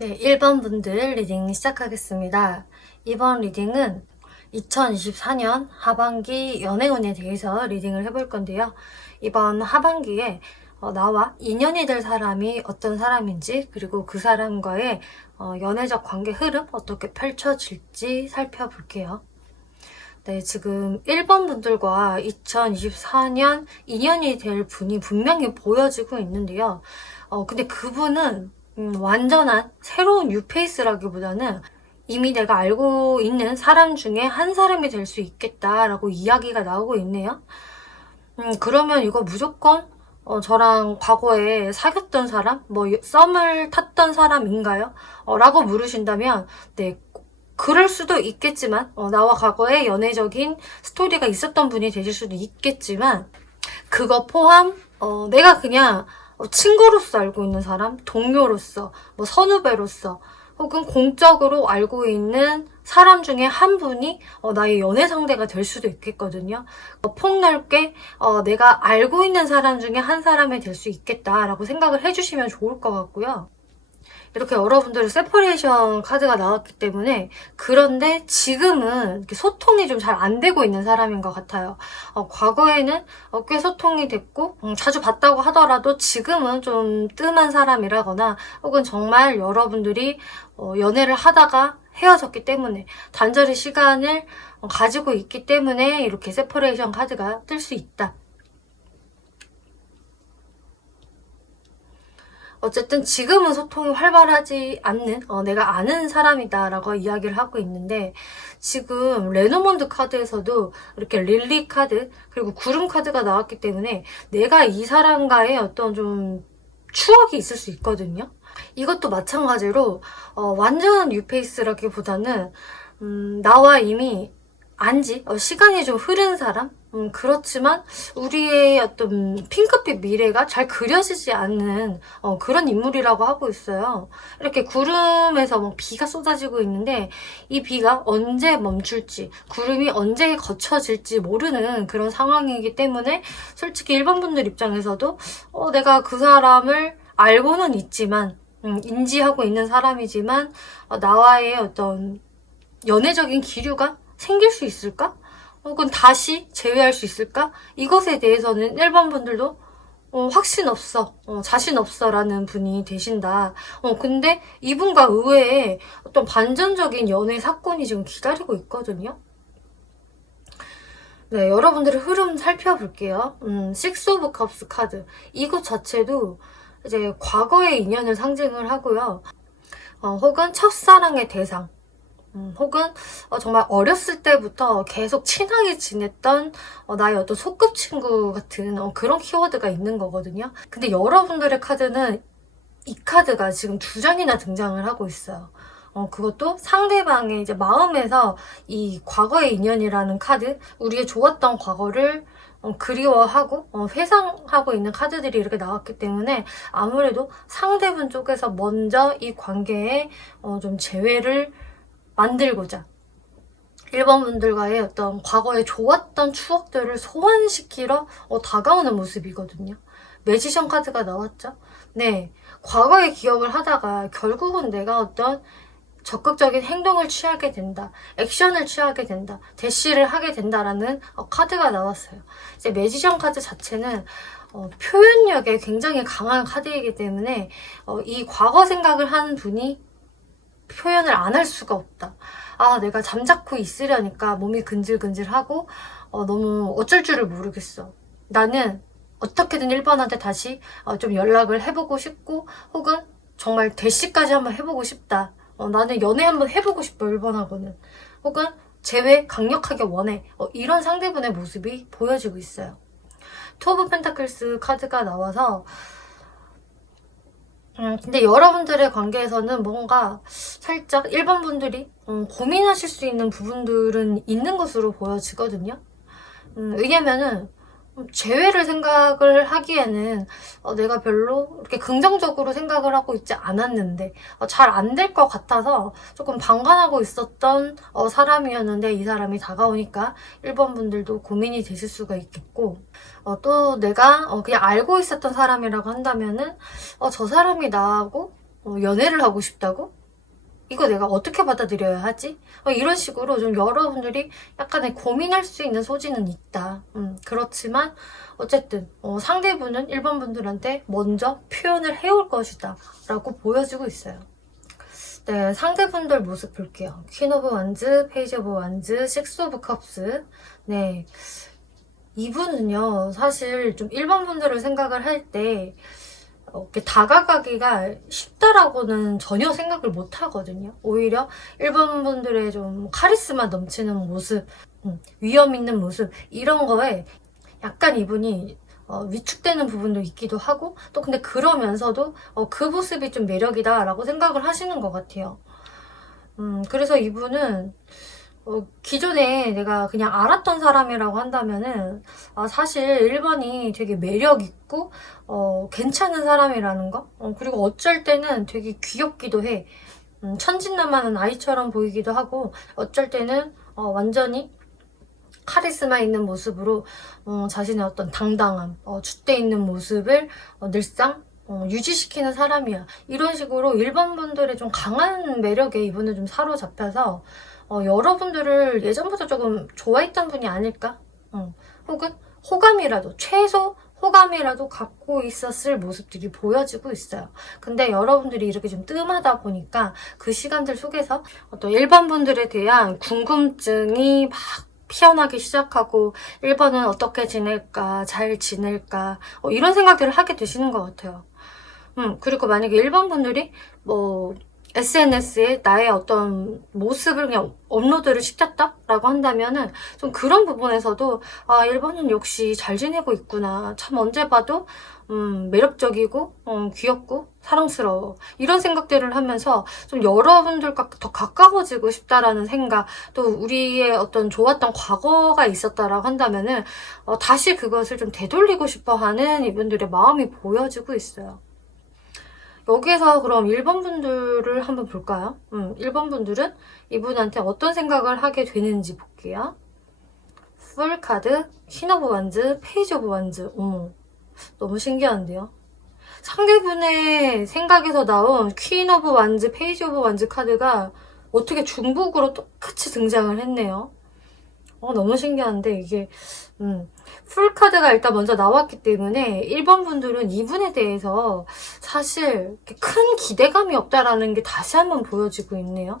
네, 1번 분들 리딩 시작하겠습니다. 이번 리딩은 2024년 하반기 연애운에 대해서 리딩을 해볼 건데요. 이번 하반기에 나와 인연이 될 사람이 어떤 사람인지, 그리고 그 사람과의 연애적 관계 흐름 어떻게 펼쳐질지 살펴볼게요. 네, 지금 1번 분들과 2024년 인연이 될 분이 분명히 보여지고 있는데요. 근데 그분은 완전한 새로운 뉴페이스라기보다는 이미 내가 알고 있는 사람 중에 한 사람이 될 수 있겠다라고 이야기가 나오고 있네요. 그러면 이거 무조건 저랑 과거에 사귀었던 사람, 썸을 탔던 사람인가요? 라고 물으신다면, 네, 그럴 수도 있겠지만, 나와 과거에 연애적인 스토리가 있었던 분이 되실 수도 있겠지만, 그거 포함, 내가 그냥 친구로서 알고 있는 사람, 동료로서, 선후배로서, 혹은 공적으로 알고 있는 사람 중에 한 분이 나의 연애 상대가 될 수도 있겠거든요. 폭넓게 내가 알고 있는 사람 중에 한 사람이 될 수 있겠다라고 생각을 해주시면 좋을 것 같고요. 이렇게 여러분들의 세퍼레이션 카드가 나왔기 때문에, 그런데 지금은 이렇게 소통이 좀 잘 안 되고 있는 사람인 것 같아요. 과거에는 꽤 소통이 됐고 자주 봤다고 하더라도 지금은 좀 뜸한 사람이라거나, 혹은 정말 여러분들이 연애를 하다가 헤어졌기 때문에 단절의 시간을 가지고 있기 때문에 이렇게 세퍼레이션 카드가 뜰 수 있다. 어쨌든 지금은 소통이 활발하지 않는 내가 아는 사람이다 라고 이야기를 하고 있는데, 지금 레노몬드 카드에서도 이렇게 릴리 카드 그리고 구름 카드가 나왔기 때문에 내가 이 사람과의 어떤 좀 추억이 있을 수 있거든요. 이것도 마찬가지로 완전 뉴페이스라기보다는 나와 이미 안지 시간이 좀 흐른 사람? 그렇지만 우리의 어떤 핑크빛 미래가 잘 그려지지 않는 그런 인물이라고 하고 있어요. 이렇게 구름에서 막 비가 쏟아지고 있는데, 이 비가 언제 멈출지, 구름이 언제 걷혀질지 모르는 그런 상황이기 때문에, 솔직히 일반 분들 입장에서도 내가 그 사람을 알고는 있지만, 인지하고 있는 사람이지만 나와의 어떤 연애적인 기류가 생길 수 있을까? 혹은 다시 재회할 수 있을까? 이것에 대해서는 1번 분들도 확신 없어, 자신 없어 라는 분이 되신다. 근데 이분과 의외에 어떤 반전적인 연애 사건이 지금 기다리고 있거든요. 네, 여러분들의 흐름 살펴볼게요. 식스 오브 컵스 카드. 이것 자체도 이제 과거의 인연을 상징을 하고요. 혹은 첫사랑의 대상. 혹은 정말 어렸을 때부터 계속 친하게 지냈던 나의 어떤 소꿉친구 같은 그런 키워드가 있는 거거든요. 근데 여러분들의 카드는 이 카드가 지금 2장이나 등장을 하고 있어요. 그것도 상대방의 이제 마음에서 이 과거의 인연이라는 카드, 우리의 좋았던 과거를 그리워하고 회상하고 있는 카드들이 이렇게 나왔기 때문에, 아무래도 상대분 쪽에서 먼저 이 관계에 좀 재회를 만들고자 1번 분들과의 어떤 과거에 좋았던 추억들을 소환시키러 다가오는 모습이거든요. 매지션 카드가 나왔죠? 네, 과거의 기억을 하다가 결국은 내가 어떤 적극적인 행동을 취하게 된다, 액션을 취하게 된다, 대시를 하게 된다라는 카드가 나왔어요. 이제 매지션 카드 자체는 표현력에 굉장히 강한 카드이기 때문에 이 과거 생각을 하는 분이 표현을 안 할 수가 없다. 내가 잠자코 있으려니까 몸이 근질근질하고 너무 어쩔 줄을 모르겠어. 나는 어떻게든 1번한테 다시 좀 연락을 해보고 싶고, 혹은 정말 대시까지 한번 해보고 싶다. 나는 연애 한번 해보고 싶어, 1번하고는. 혹은 재회 강력하게 원해. 이런 상대분의 모습이 보여지고 있어요. 투 오브 펜타클스 카드가 나와서, 근데 여러분들의 관계에서는 뭔가 살짝 1번 분들이 고민하실 수 있는 부분들은 있는 것으로 보여지거든요. 왜냐면은 재회를 생각을 하기에는 내가 별로 이렇게 긍정적으로 생각을 하고 있지 않았는데 잘 안 될 것 같아서 조금 방관하고 있었던 사람이었는데, 이 사람이 다가오니까 1번 분들도 고민이 되실 수가 있겠고, 또 내가 그냥 알고 있었던 사람이라고 한다면은 저 사람이 나하고 연애를 하고 싶다고? 이거 내가 어떻게 받아들여야 하지? 이런 식으로 좀 여러분들이 약간의 고민할 수 있는 소지는 있다. 그렇지만 어쨌든 상대분은 1번 분들한테 먼저 표현을 해올 것이다 라고 보여지고 있어요. 네, 상대분들 모습 볼게요. 퀸 오브 완즈, 페이지 오브 완즈, 식스 오브 컵스. 네, 이분은요 사실 좀 1번 분들을 생각을 할때 이렇게 다가가기가 쉽다라고는 전혀 생각을 못 하거든요. 오히려 일본 분들의 좀 카리스마 넘치는 모습, 위험 있는 모습 이런 거에 약간 이분이 위축되는 부분도 있기도 하고 또 근데 그러면서도 그 모습이 좀 매력이다라고 생각을 하시는 것 같아요. 그래서 이분은 기존에 내가 그냥 알았던 사람이라고 한다면은 사실 1번이 되게 매력있고 괜찮은 사람이라는 거 그리고 어쩔 때는 되게 귀엽기도 해. 천진난만한 아이처럼 보이기도 하고 어쩔 때는 완전히 카리스마 있는 모습으로 자신의 어떤 당당함, 줏대 있는 모습을 늘상 유지시키는 사람이야. 이런 식으로 1번 분들의 좀 강한 매력에 이분은 좀 사로잡혀서 여러분들을 예전부터 조금 좋아했던 분이 아닐까? 혹은 호감이라도, 최소 호감이라도 갖고 있었을 모습들이 보여지고 있어요. 근데 여러분들이 이렇게 좀 뜸하다 보니까 그 시간들 속에서 어떤 1번 분들에 대한 궁금증이 막 피어나기 시작하고 1번은 어떻게 지낼까, 잘 지낼까 이런 생각들을 하게 되시는 것 같아요. 그리고 만약에 1번 분들이 SNS에 나의 어떤 모습을 그냥 업로드를 시켰다라고 한다면은 좀 그런 부분에서도 1번은 역시 잘 지내고 있구나. 참 언제 봐도 매력적이고 귀엽고 사랑스러워. 이런 생각들을 하면서 좀 여러분들과 더 가까워지고 싶다라는 생각 또 우리의 어떤 좋았던 과거가 있었다라고 한다면은 다시 그것을 좀 되돌리고 싶어 하는 이분들의 마음이 보여지고 있어요. 여기에서 그럼 1번 분들을 한번 볼까요? 1번 분들은 이분한테 어떤 생각을 하게 되는지 볼게요. 풀 카드, 퀸 오브 완즈, 페이지 오브 완즈. 어머, 너무 신기한데요? 상대분의 생각에서 나온 퀸 오브 완즈, 페이지 오브 완즈 카드가 어떻게 중복으로 똑같이 등장을 했네요. 너무 신기한데 이게 풀카드가 일단 먼저 나왔기 때문에 1번 분들은 이분에 대해서 사실 큰 기대감이 없다라는 게 다시 한번 보여지고 있네요.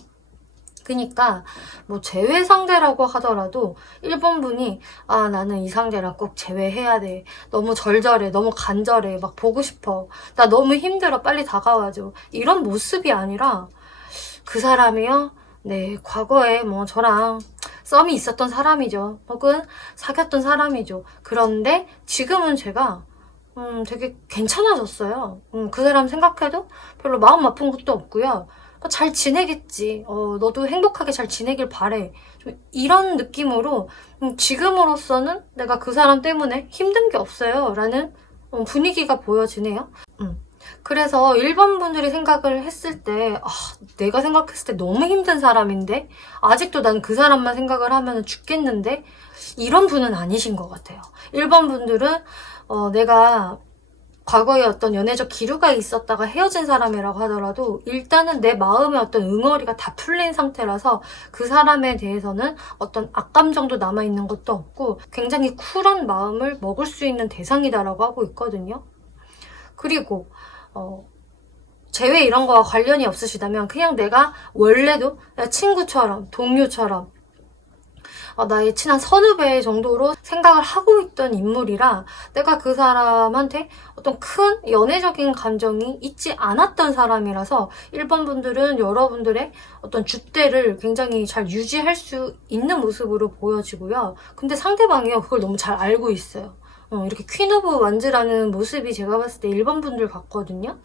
그러니까 뭐 재회 상대라고 하더라도 1번 분이 나는 이 상대랑 꼭 재회해야 돼. 너무 절절해. 너무 간절해. 막 보고 싶어. 나 너무 힘들어. 빨리 다가와줘. 이런 모습이 아니라 그 사람이요? 네, 과거에 뭐 저랑 썸이 있었던 사람이죠. 혹은 사귀었던 사람이죠. 그런데 지금은 제가 되게 괜찮아졌어요. 그 사람 생각해도 별로 마음 아픈 것도 없고요. 잘 지내겠지. 너도 행복하게 잘 지내길 바래. 좀 이런 느낌으로 지금으로서는 내가 그 사람 때문에 힘든 게 없어요. 라는 분위기가 보여지네요. 그래서 1번 분들이 생각을 했을 때 내가 생각했을 때 너무 힘든 사람인데 아직도 난 그 사람만 생각을 하면 죽겠는데 이런 분은 아니신 것 같아요. 1번 분들은 내가 과거에 어떤 연애적 기류가 있었다가 헤어진 사람이라고 하더라도 일단은 내 마음에 어떤 응어리가 다 풀린 상태라서 그 사람에 대해서는 어떤 악감정도 남아있는 것도 없고 굉장히 쿨한 마음을 먹을 수 있는 대상이다라고 하고 있거든요. 그리고 재회 이런 거와 관련이 없으시다면 그냥 내가 원래도 친구처럼 동료처럼 나의 친한 선후배 정도로 생각을 하고 있던 인물이라 내가 그 사람한테 어떤 큰 연애적인 감정이 있지 않았던 사람이라서 1번 분들은 여러분들의 어떤 줏대를 굉장히 잘 유지할 수 있는 모습으로 보여지고요. 근데 상대방이요 그걸 너무 잘 알고 있어요. 이렇게 퀸 오브 완즈라는 모습이 제가 봤을 때 1번 분들 같거든요.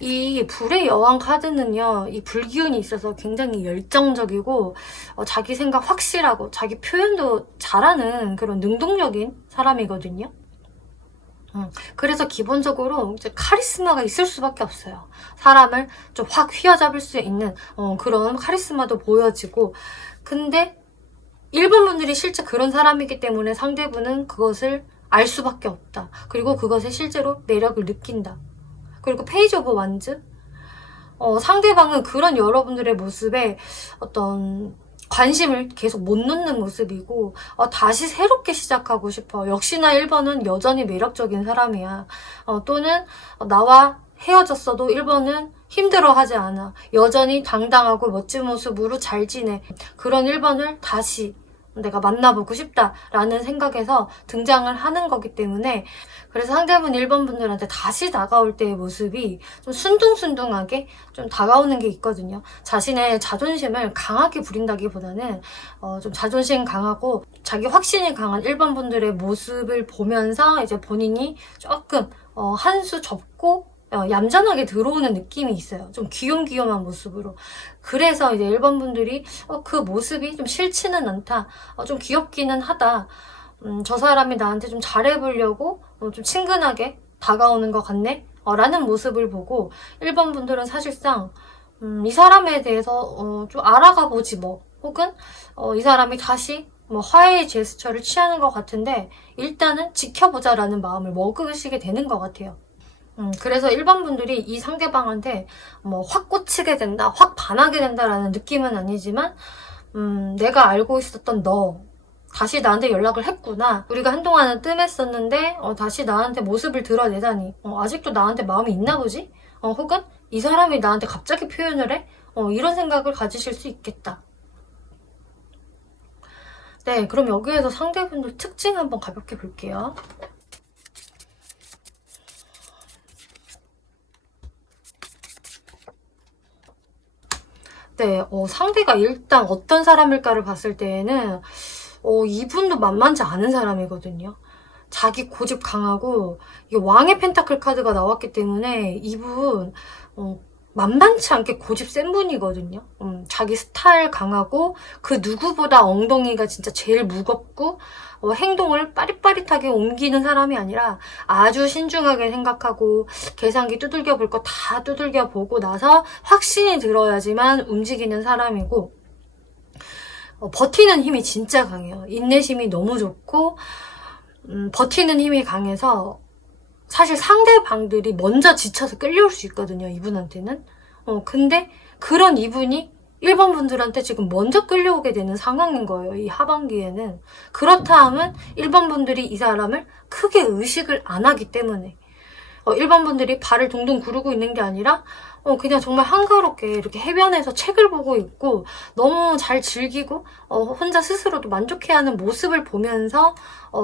이 불의 여왕 카드는요, 이 불기운이 있어서 굉장히 열정적이고, 자기 생각 확실하고, 자기 표현도 잘하는 그런 능동적인 사람이거든요. 그래서 기본적으로 이제 카리스마가 있을 수밖에 없어요. 사람을 좀 확 휘어잡을 수 있는 그런 카리스마도 보여지고, 근데 1번 분들이 실제 그런 사람이기 때문에 상대분은 그것을 알 수밖에 없다. 그리고 그것에 실제로 매력을 느낀다. 그리고 페이지 오브 완즈. 상대방은 그런 여러분들의 모습에 어떤 관심을 계속 못 놓는 모습이고 다시 새롭게 시작하고 싶어. 역시나 1번은 여전히 매력적인 사람이야. 또는 나와 헤어졌어도 1번은 힘들어하지 않아. 여전히 당당하고 멋진 모습으로 잘 지내. 그런 1번을 다시 내가 만나보고 싶다라는 생각에서 등장을 하는 거기 때문에, 그래서 상대분 1번 분들한테 다시 다가올 때의 모습이 좀 순둥순둥하게 좀 다가오는 게 있거든요. 자신의 자존심을 강하게 부린다기보다는 좀 자존심 강하고 자기 확신이 강한 1번 분들의 모습을 보면서 이제 본인이 조금 한 수 접고 얌전하게 들어오는 느낌이 있어요. 좀 귀염귀염한 모습으로. 그래서 이제 1번 분들이 그 모습이 좀 싫지는 않다. 좀 귀엽기는 하다. 저 사람이 나한테 좀 잘해보려고 좀 친근하게 다가오는 것 같네? 라는 모습을 보고 1번 분들은 사실상 이 사람에 대해서 좀 알아가 보지 뭐. 혹은 이 사람이 다시 뭐 화해의 제스처를 취하는 것 같은데 일단은 지켜보자라는 마음을 먹으시게 되는 것 같아요. 그래서 1번 분들이 이 상대방한테 뭐 확 꽂히게 된다, 확 반하게 된다라는 느낌은 아니지만 내가 알고 있었던 너 다시 나한테 연락을 했구나. 우리가 한동안은 뜸했었는데 다시 나한테 모습을 드러내다니. 아직도 나한테 마음이 있나 보지? 혹은 이 사람이 나한테 갑자기 표현을 해? 이런 생각을 가지실 수 있겠다. 네, 그럼 여기에서 상대분들 특징 한번 가볍게 볼게요. 네, 상대가 일단 어떤 사람일까를 봤을 때에는 이분도 만만치 않은 사람이거든요. 자기 고집 강하고 이게 왕의 펜타클 카드가 나왔기 때문에 이분 만만치 않게 고집 센 분이거든요. 자기 스타일 강하고 그 누구보다 엉덩이가 진짜 제일 무겁고 행동을 빠릿빠릿하게 옮기는 사람이 아니라 아주 신중하게 생각하고 계산기 두들겨 볼 거 다 두들겨 보고 나서 확신이 들어야지만 움직이는 사람이고, 버티는 힘이 진짜 강해요. 인내심이 너무 좋고 버티는 힘이 강해서 사실 상대방들이 먼저 지쳐서 끌려올 수 있거든요, 이분한테는. 근데 그런 이분이 1번 분들한테 지금 먼저 끌려오게 되는 상황인 거예요, 이 하반기에는. 그렇다 하면 1번 분들이 이 사람을 크게 의식을 안 하기 때문에 1번 분들이 발을 동동 구르고 있는 게 아니라 그냥 정말 한가롭게 이렇게 해변에서 책을 보고 있고 너무 잘 즐기고 혼자 스스로도 만족해하는 모습을 보면서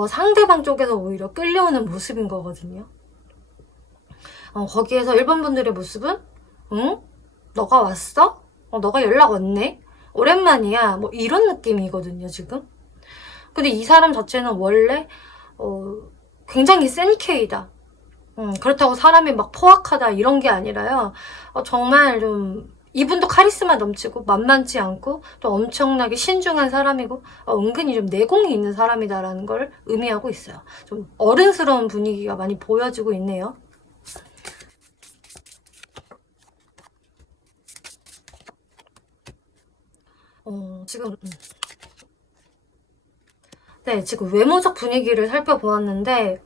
상대방 쪽에서 오히려 끌려오는 모습인 거거든요. 거기에서 1번 분들의 모습은 응? 너가 왔어? 너가 연락 왔네? 오랜만이야. 뭐 이런 느낌이거든요, 지금. 근데 이 사람 자체는 원래 굉장히 센 K다. 그렇다고 사람이 막 포악하다 이런 게 아니라요. 정말 좀 이분도 카리스마 넘치고 만만치 않고 또 엄청나게 신중한 사람이고 은근히 좀 내공이 있는 사람이다라는 걸 의미하고 있어요. 좀 어른스러운 분위기가 많이 보여지고 있네요. 지금 네, 지금 외모적 분위기를 살펴보았는데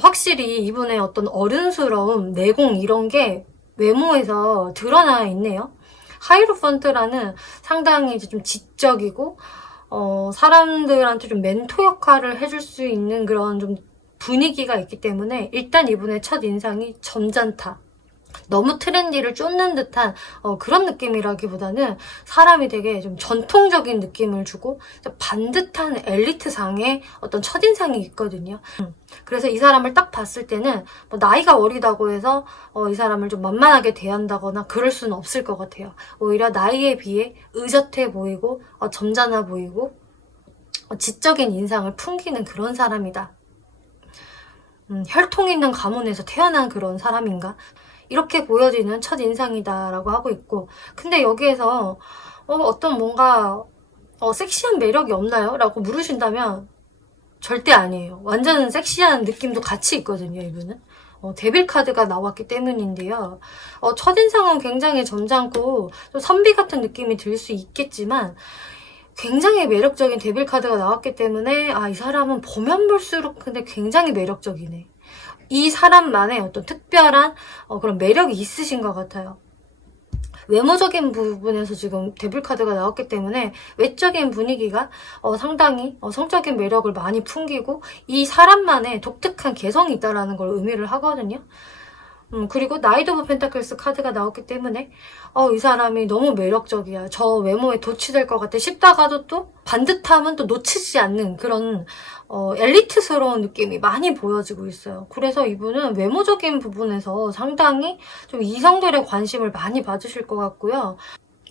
확실히 이분의 어떤 어른스러움, 내공 이런 게 외모에서 드러나 있네요. 하이로펀트라는 상당히 이제 좀 지적이고 사람들한테 좀 멘토 역할을 해줄 수 있는 그런 좀 분위기가 있기 때문에 일단 이분의 첫 인상이 점잖다. 너무 트렌디를 쫓는 듯한 그런 느낌이라기보다는 사람이 되게 좀 전통적인 느낌을 주고 반듯한 엘리트상의 어떤 첫인상이 있거든요. 그래서 이 사람을 딱 봤을 때는 뭐 나이가 어리다고 해서 이 사람을 좀 만만하게 대한다거나 그럴 수는 없을 것 같아요. 오히려 나이에 비해 의젓해 보이고 점잖아 보이고 지적인 인상을 풍기는 그런 사람이다. 혈통 있는 가문에서 태어난 그런 사람인가? 이렇게 보여지는 첫인상이다라고 하고 있고, 근데 여기에서 어떤 뭔가 섹시한 매력이 없나요? 라고 물으신다면 절대 아니에요. 완전 섹시한 느낌도 같이 있거든요, 이분은. 데빌 카드가 나왔기 때문인데요. 첫인상은 굉장히 점잖고 좀 선비 같은 느낌이 들 수 있겠지만 굉장히 매력적인 데빌 카드가 나왔기 때문에 이 사람은 보면 볼수록 근데 굉장히 매력적이네. 이 사람만의 어떤 특별한 그런 매력이 있으신 것 같아요. 외모적인 부분에서 지금 데빌 카드가 나왔기 때문에 외적인 분위기가 상당히 성적인 매력을 많이 풍기고 이 사람만의 독특한 개성이 있다는 걸 의미를 하거든요. 그리고 나이트 오브 펜타클스 카드가 나왔기 때문에 이 사람이 너무 매력적이야. 저 외모에 도취될 것 같아 싶다가도 또 반듯함은 또 놓치지 않는 그런 엘리트스러운 느낌이 많이 보여지고 있어요. 그래서 이분은 외모적인 부분에서 상당히 좀 이성들의 관심을 많이 받으실 것 같고요.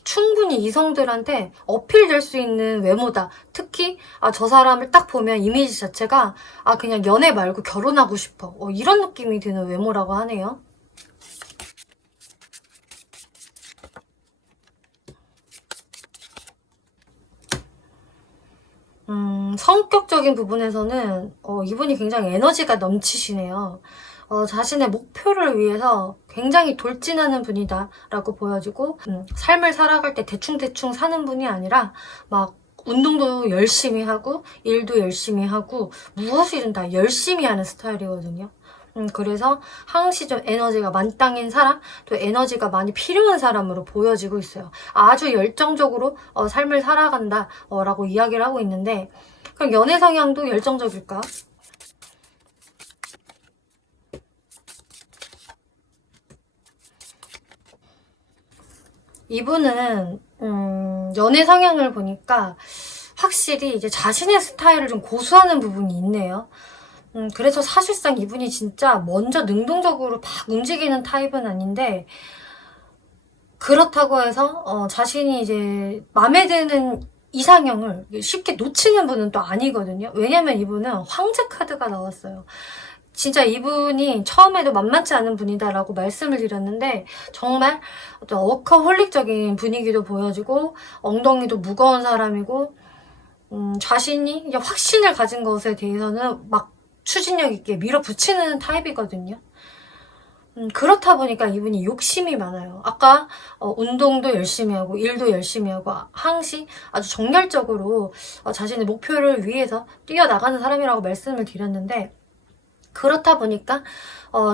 충분히 이성들한테 어필될 수 있는 외모다. 특히 저 사람을 딱 보면 이미지 자체가 그냥 연애 말고 결혼하고 싶어. 이런 느낌이 드는 외모라고 하네요. 성격적인 부분에서는 이분이 굉장히 에너지가 넘치시네요. 자신의 목표를 위해서 굉장히 돌진하는 분이다 라고 보여지고 삶을 살아갈 때 대충대충 사는 분이 아니라 막 운동도 열심히 하고 일도 열심히 하고 무엇이든 다 열심히 하는 스타일이거든요. 그래서 항시 좀 에너지가 만땅인 사람, 또 에너지가 많이 필요한 사람으로 보여지고 있어요. 아주 열정적으로 삶을 살아간다 라고 이야기를 하고 있는데, 그럼 연애 성향도 열정적일까? 이분은 연애 성향을 보니까 확실히 이제 자신의 스타일을 좀 고수하는 부분이 있네요. 그래서 사실상 이분이 진짜 먼저 능동적으로 막 움직이는 타입은 아닌데, 그렇다고 해서 자신이 이제 마음에 드는 이상형을 쉽게 놓치는 분은 또 아니거든요. 왜냐면 이분은 황제 카드가 나왔어요. 진짜 이분이 처음에도 만만치 않은 분이다라고 말씀을 드렸는데 정말 어떤 워커홀릭적인 분위기도 보여지고 엉덩이도 무거운 사람이고 자신이 이제 확신을 가진 것에 대해서는 막 추진력 있게 밀어붙이는 타입이거든요. 그렇다 보니까 이분이 욕심이 많아요. 아까 운동도 열심히 하고 일도 열심히 하고 항시 아주 정열적으로 자신의 목표를 위해서 뛰어나가는 사람이라고 말씀을 드렸는데, 그렇다 보니까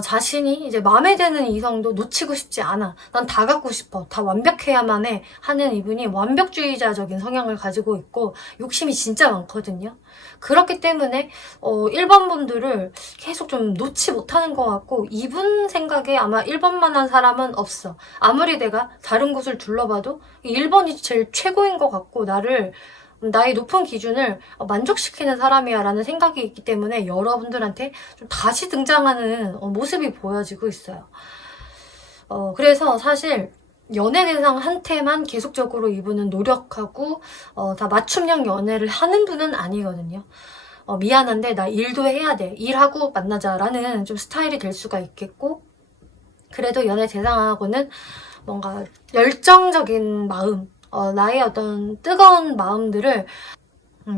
자신이 이제 마음에 드는 이성도 놓치고 싶지 않아. 난 다 갖고 싶어. 다 완벽해야만 해. 하는 이분이 완벽주의자적인 성향을 가지고 있고 욕심이 진짜 많거든요. 그렇기 때문에 1번 분들을 계속 좀 놓지 못하는 것 같고, 이분 생각에 아마 1번만 한 사람은 없어. 아무리 내가 다른 곳을 둘러봐도 1번이 제일 최고인 것 같고 나의 높은 기준을 만족시키는 사람이야 라는 생각이 있기 때문에 여러분들한테 좀 다시 등장하는 모습이 보여지고 있어요. 그래서 사실 연애 대상한테만 계속적으로 이분은 노력하고 다 맞춤형 연애를 하는 분은 아니거든요. 미안한데 나 일도 해야 돼. 일하고 만나자 라는 좀 스타일이 될 수가 있겠고, 그래도 연애 대상하고는 뭔가 열정적인 마음, 나의 어떤 뜨거운 마음들을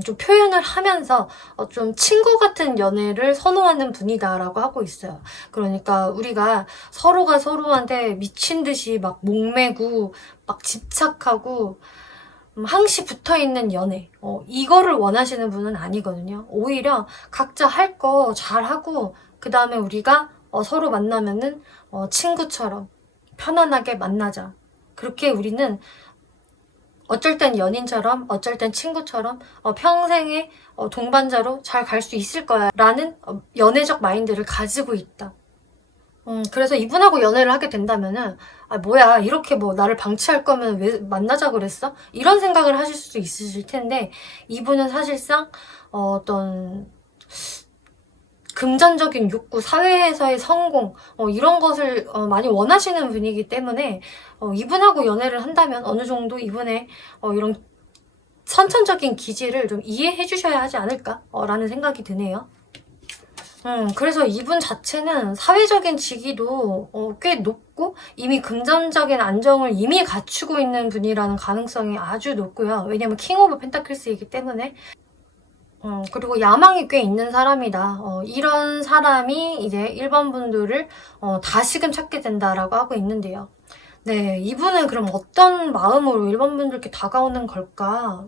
좀 표현을 하면서 좀 친구 같은 연애를 선호하는 분이다라고 하고 있어요. 그러니까 우리가 서로가 서로한테 미친 듯이 막 목매고 막 집착하고 항시 붙어있는 연애, 이거를 원하시는 분은 아니거든요. 오히려 각자 할 거 잘하고 그 다음에 우리가 서로 만나면은 친구처럼 편안하게 만나자. 그렇게 우리는 어쩔 땐 연인처럼 어쩔 땐 친구처럼 평생의 동반자로 잘 갈 수 있을 거야 라는 연애적 마인드를 가지고 있다. 그래서 이분하고 연애를 하게 된다면은 뭐야 이렇게 뭐 나를 방치할 거면 왜 만나자 그랬어? 이런 생각을 하실 수도 있으실 텐데, 이분은 사실상 어떤 금전적인 욕구, 사회에서의 성공 이런 것을 많이 원하시는 분이기 때문에 이분하고 연애를 한다면 어느 정도 이분의 이런 선천적인 기질을 좀 이해해 주셔야 하지 않을까 라는 생각이 드네요. 그래서 이분 자체는 사회적인 직위도 꽤 높고 이미 금전적인 안정을 이미 갖추고 있는 분이라는 가능성이 아주 높고요. 왜냐면 킹 오브 펜타클스이기 때문에. 그리고 야망이 꽤 있는 사람이다. 이런 사람이 이제 1번 분들을 다시금 찾게 된다라고 하고 있는데요. 네, 이분은 그럼 어떤 마음으로 1번 분들께 다가오는 걸까?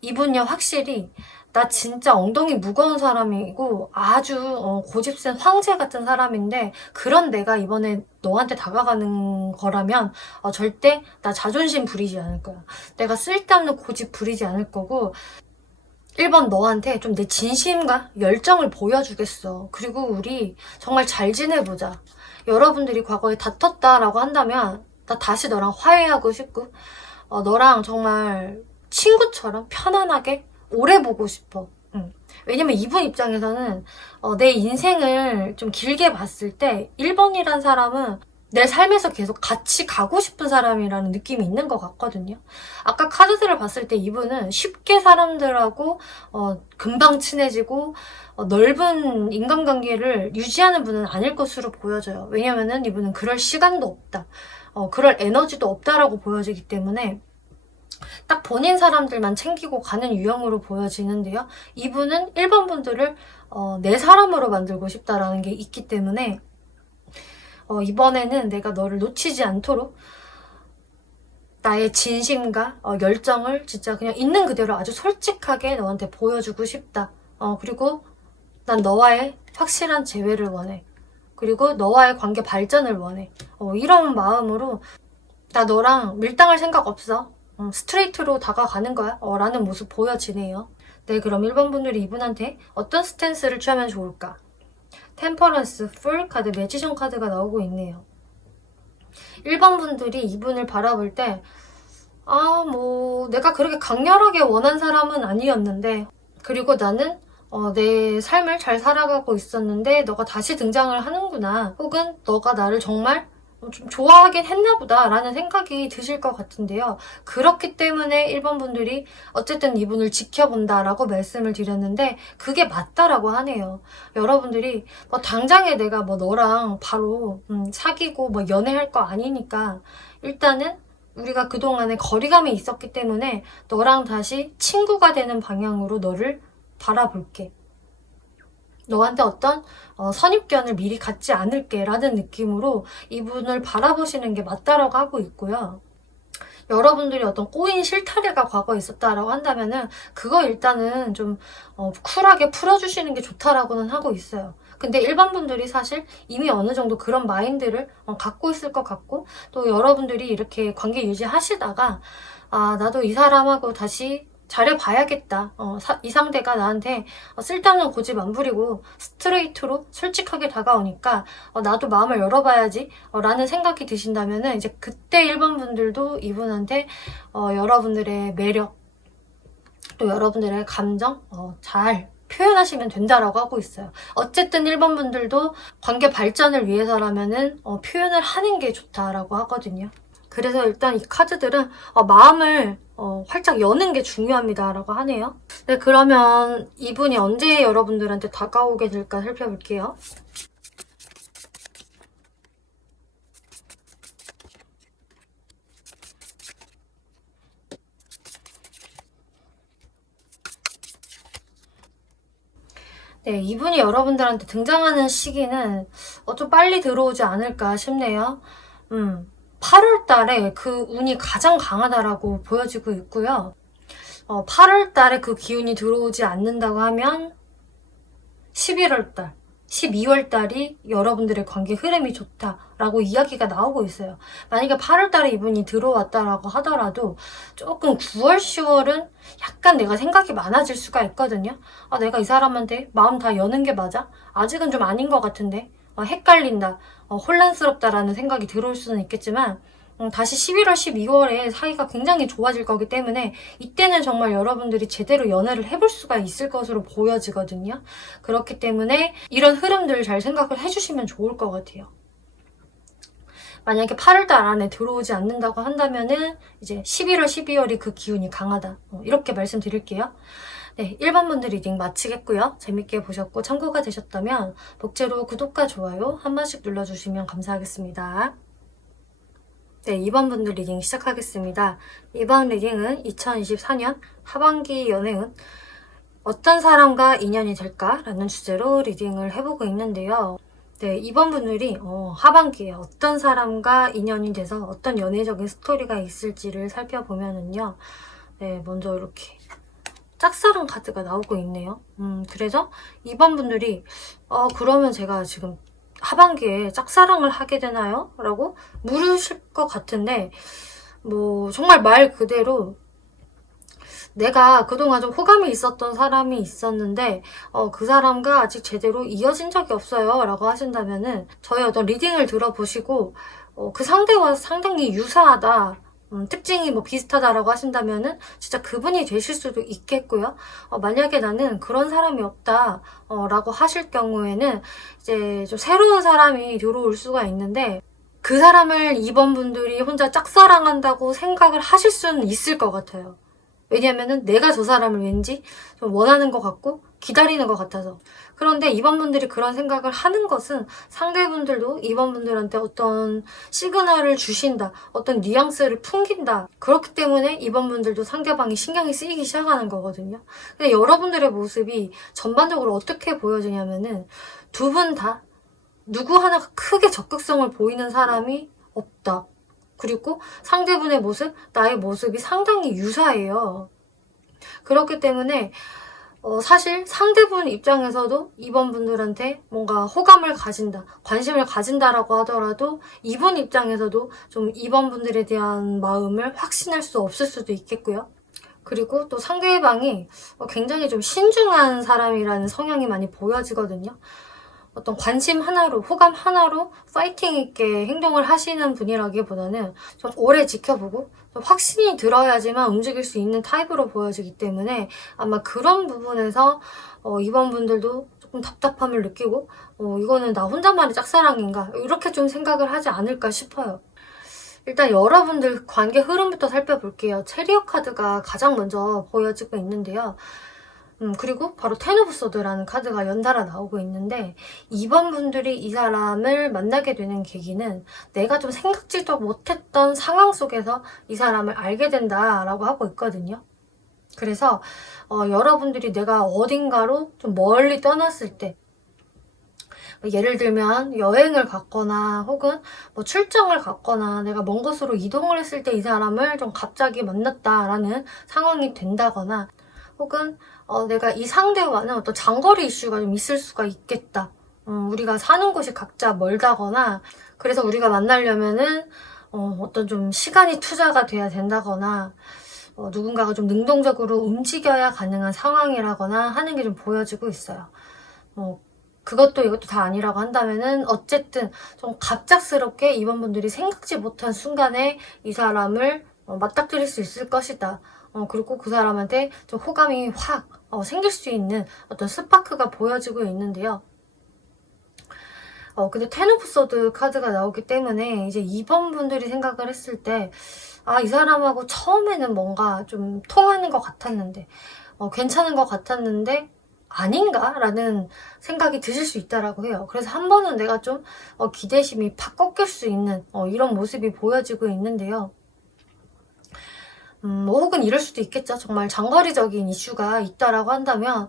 이분요, 확실히 나 진짜 엉덩이 무거운 사람이고 아주 고집센 황제 같은 사람인데 그런 내가 이번에 너한테 다가가는 거라면 절대 나 자존심 부리지 않을 거야. 내가 쓸데없는 고집 부리지 않을 거고 1번 너한테 좀 내 진심과 열정을 보여주겠어. 그리고 우리 정말 잘 지내보자. 여러분들이 과거에 다퉜다라고 한다면 나 다시 너랑 화해하고 싶고 너랑 정말 친구처럼 편안하게 오래 보고 싶어. 왜냐면 이분 입장에서는 내 인생을 좀 길게 봤을 때 1번이란 사람은 내 삶에서 계속 같이 가고 싶은 사람이라는 느낌이 있는 것 같거든요. 아까 카드들을 봤을 때 이분은 쉽게 사람들하고 금방 친해지고 넓은 인간관계를 유지하는 분은 아닐 것으로 보여져요. 왜냐면은 이분은 그럴 시간도 없다. 그럴 에너지도 없다라고 보여지기 때문에 딱 본인 사람들만 챙기고 가는 유형으로 보여지는데요. 이분은 1번 분들을 내 사람으로 만들고 싶다라는 게 있기 때문에 이번에는 내가 너를 놓치지 않도록 나의 진심과 열정을 진짜 그냥 있는 그대로 아주 솔직하게 너한테 보여주고 싶다. 그리고 난 너와의 확실한 재회를 원해. 그리고 너와의 관계 발전을 원해. 이런 마음으로 나 너랑 밀당할 생각 없어. 스트레이트로 다가가는 거야. 라는 모습 보여지네요. 네, 그럼 1번 분들이 이분한테 어떤 스탠스를 취하면 좋을까? 템퍼런스, 풀 카드, 매지션 카드가 나오고 있네요. 1번 분들이 이분을 바라볼 때 내가 그렇게 강렬하게 원한 사람은 아니었는데 그리고 나는 내 삶을 잘 살아가고 있었는데 너가 다시 등장을 하는구나. 혹은 너가 나를 정말 좀 좋아하긴 했나 보다 라는 생각이 드실 것 같은데요. 그렇기 때문에 1번 분들이 어쨌든 이분을 지켜본다 라고 말씀을 드렸는데 그게 맞다라고 하네요. 여러분들이 당장에 내가 너랑 바로 사귀고 연애할 거 아니니까 일단은 우리가 그동안에 거리감이 있었기 때문에 너랑 다시 친구가 되는 방향으로 너를 바라볼게. 너한테 어떤 선입견을 미리 갖지 않을게 라는 느낌으로 이분을 바라보시는 게 맞다라고 하고 있고요. 여러분들이 어떤 꼬인 실타래가 과거에 있었다라고 한다면은 그거 일단은 좀 쿨하게 풀어주시는 게 좋다라고는 하고 있어요. 근데 일반 분들이 사실 이미 어느 정도 그런 마인드를 갖고 있을 것 같고 또 여러분들이 이렇게 관계 유지하시다가 나도 이 사람하고 다시 잘해봐야겠다. 이 상대가 나한테 쓸데없는 고집 안 부리고 스트레이트로 솔직하게 다가오니까 나도 마음을 열어봐야지 라는 생각이 드신다면은 이제 그때 1번 분들도 이분한테 여러분들의 매력 또 여러분들의 감정 잘 표현하시면 된다라고 하고 있어요. 어쨌든 1번 분들도 관계 발전을 위해서라면은 표현을 하는 게 좋다라고 하거든요. 그래서 일단 이 카드들은 마음을 활짝 여는 게 중요합니다 라고 하네요. 네, 그러면 이분이 언제 여러분들한테 다가오게 될까 살펴볼게요. 네, 이분이 여러분들한테 등장하는 시기는 좀 빨리 들어오지 않을까 싶네요. 8월 달에 그 운이 가장 강하다라고 보여지고 있고요. 8월 달에 그 기운이 들어오지 않는다고 하면 11월 달, 12월 달이 여러분들의 관계 흐름이 좋다라고 이야기가 나오고 있어요. 만약에 8월 달에 이분이 들어왔다라고 하더라도 조금 9월, 10월은 약간 내가 생각이 많아질 수가 있거든요. 내가 이 사람한테 마음 다 여는 게 맞아? 아직은 좀 아닌 것 같은데 헷갈린다, 혼란스럽다라는 생각이 들어올 수는 있겠지만 다시 11월, 12월에 사이가 굉장히 좋아질 거기 때문에 이때는 정말 여러분들이 제대로 연애를 해볼 수가 있을 것으로 보여지거든요. 그렇기 때문에 이런 흐름들을 잘 생각을 해주시면 좋을 것 같아요. 만약에 8월달 안에 들어오지 않는다고 한다면은 이제 11월, 12월이 그 기운이 강하다. 이렇게 말씀드릴게요. 네, 1번 분들 리딩 마치겠고요. 재밌게 보셨고 참고가 되셨다면 복제로 구독과 좋아요 한 번씩 눌러주시면 감사하겠습니다. 네, 2번 분들 리딩 시작하겠습니다. 이번 리딩은 2024년 하반기 연애운 어떤 사람과 인연이 될까? 라는 주제로 리딩을 해보고 있는데요. 네, 2번 분들이 하반기에 어떤 사람과 인연이 돼서 어떤 연애적인 스토리가 있을지를 살펴보면은요. 네, 먼저 이렇게 짝사랑 카드가 나오고 있네요. 그래서 2번 분들이 그러면 제가 지금 하반기에 짝사랑을 하게 되나요? 라고 물으실 것 같은데 뭐 정말 말 그대로 내가 그동안 좀 호감이 있었던 사람이 있었는데 그 사람과 아직 제대로 이어진 적이 없어요 라고 하신다면은 저희 어떤 리딩을 들어보시고 그 상대와 상당히 유사하다, 특징이 뭐 비슷하다라고 하신다면은 진짜 그분이 되실 수도 있겠고요. 만약에 나는 그런 사람이 없다 라고 하실 경우에는 이제 좀 새로운 사람이 들어올 수가 있는데 그 사람을 2번 분들이 혼자 짝사랑한다고 생각을 하실 수는 있을 것 같아요. 왜냐면은 내가 저 사람을 왠지 좀 원하는 것 같고 기다리는 것 같아서. 그런데 2번 분들이 그런 생각을 하는 것은 상대분들도 2번 분들한테 어떤 시그널을 주신다, 어떤 뉘앙스를 풍긴다. 그렇기 때문에 2번 분들도 상대방이 신경이 쓰이기 시작하는 거거든요. 근데 여러분들의 모습이 전반적으로 어떻게 보여지냐면은 두 분 다 누구 하나가 크게 적극성을 보이는 사람이 없다. 그리고 상대분의 모습, 나의 모습이 상당히 유사해요. 그렇기 때문에 사실 상대분 입장에서도 2번 분들한테 뭔가 호감을 가진다, 관심을 가진다라고 하더라도 이분 입장에서도 좀 2번 분들에 대한 마음을 확신할 수 없을 수도 있겠고요. 그리고 또 상대방이 굉장히 좀 신중한 사람이라는 성향이 많이 보여지거든요. 어떤 관심 하나로, 호감 하나로 파이팅 있게 행동을 하시는 분이라기보다는 좀 오래 지켜보고 좀 확신이 들어야지만 움직일 수 있는 타입으로 보여지기 때문에 아마 그런 부분에서 2번 분들도 조금 답답함을 느끼고 이거는 나 혼자만의 짝사랑인가 이렇게 좀 생각을 하지 않을까 싶어요. 일단 여러분들 관계 흐름부터 살펴볼게요. 체리어 카드가 가장 먼저 보여지고 있는데요. 그리고 바로 텐 오브 소드라는 카드가 연달아 나오고 있는데 2번 분들이 이 사람을 만나게 되는 계기는 내가 좀 생각지도 못했던 상황 속에서 이 사람을 알게 된다라고 하고 있거든요. 그래서 여러분들이 내가 어딘가로 좀 멀리 떠났을 때 예를 들면 여행을 갔거나 혹은 뭐 출장을 갔거나 내가 먼 곳으로 이동을 했을 때 이 사람을 좀 갑자기 만났다라는 상황이 된다거나 혹은 내가 이 상대와는 어떤 장거리 이슈가 좀 있을 수가 있겠다. 우리가 사는 곳이 각자 멀다거나 그래서 우리가 만나려면은 어떤 좀 시간이 투자가 돼야 된다거나 누군가가 좀 능동적으로 움직여야 가능한 상황이라거나 하는 게 좀 보여지고 있어요. 그것도 이것도 다 아니라고 한다면은 어쨌든 좀 갑작스럽게 2번 분들이 생각지 못한 순간에 이 사람을 맞닥뜨릴 수 있을 것이다. 그리고 그 사람한테 좀 호감이 확 생길 수 있는 어떤 스파크가 보여지고 있는데요. 근데 텐 오브 소드 카드가 나오기 때문에 이제 2번 분들이 생각을 했을 때 이 사람하고 처음에는 뭔가 좀 통하는 것 같았는데 괜찮은 것 같았는데 아닌가? 라는 생각이 드실 수 있다라고 해요. 그래서 한 번은 내가 좀 기대심이 팍 꺾일 수 있는 이런 모습이 보여지고 있는데요. 혹은 이럴 수도 있겠죠. 정말 장거리적인 이슈가 있다라고 한다면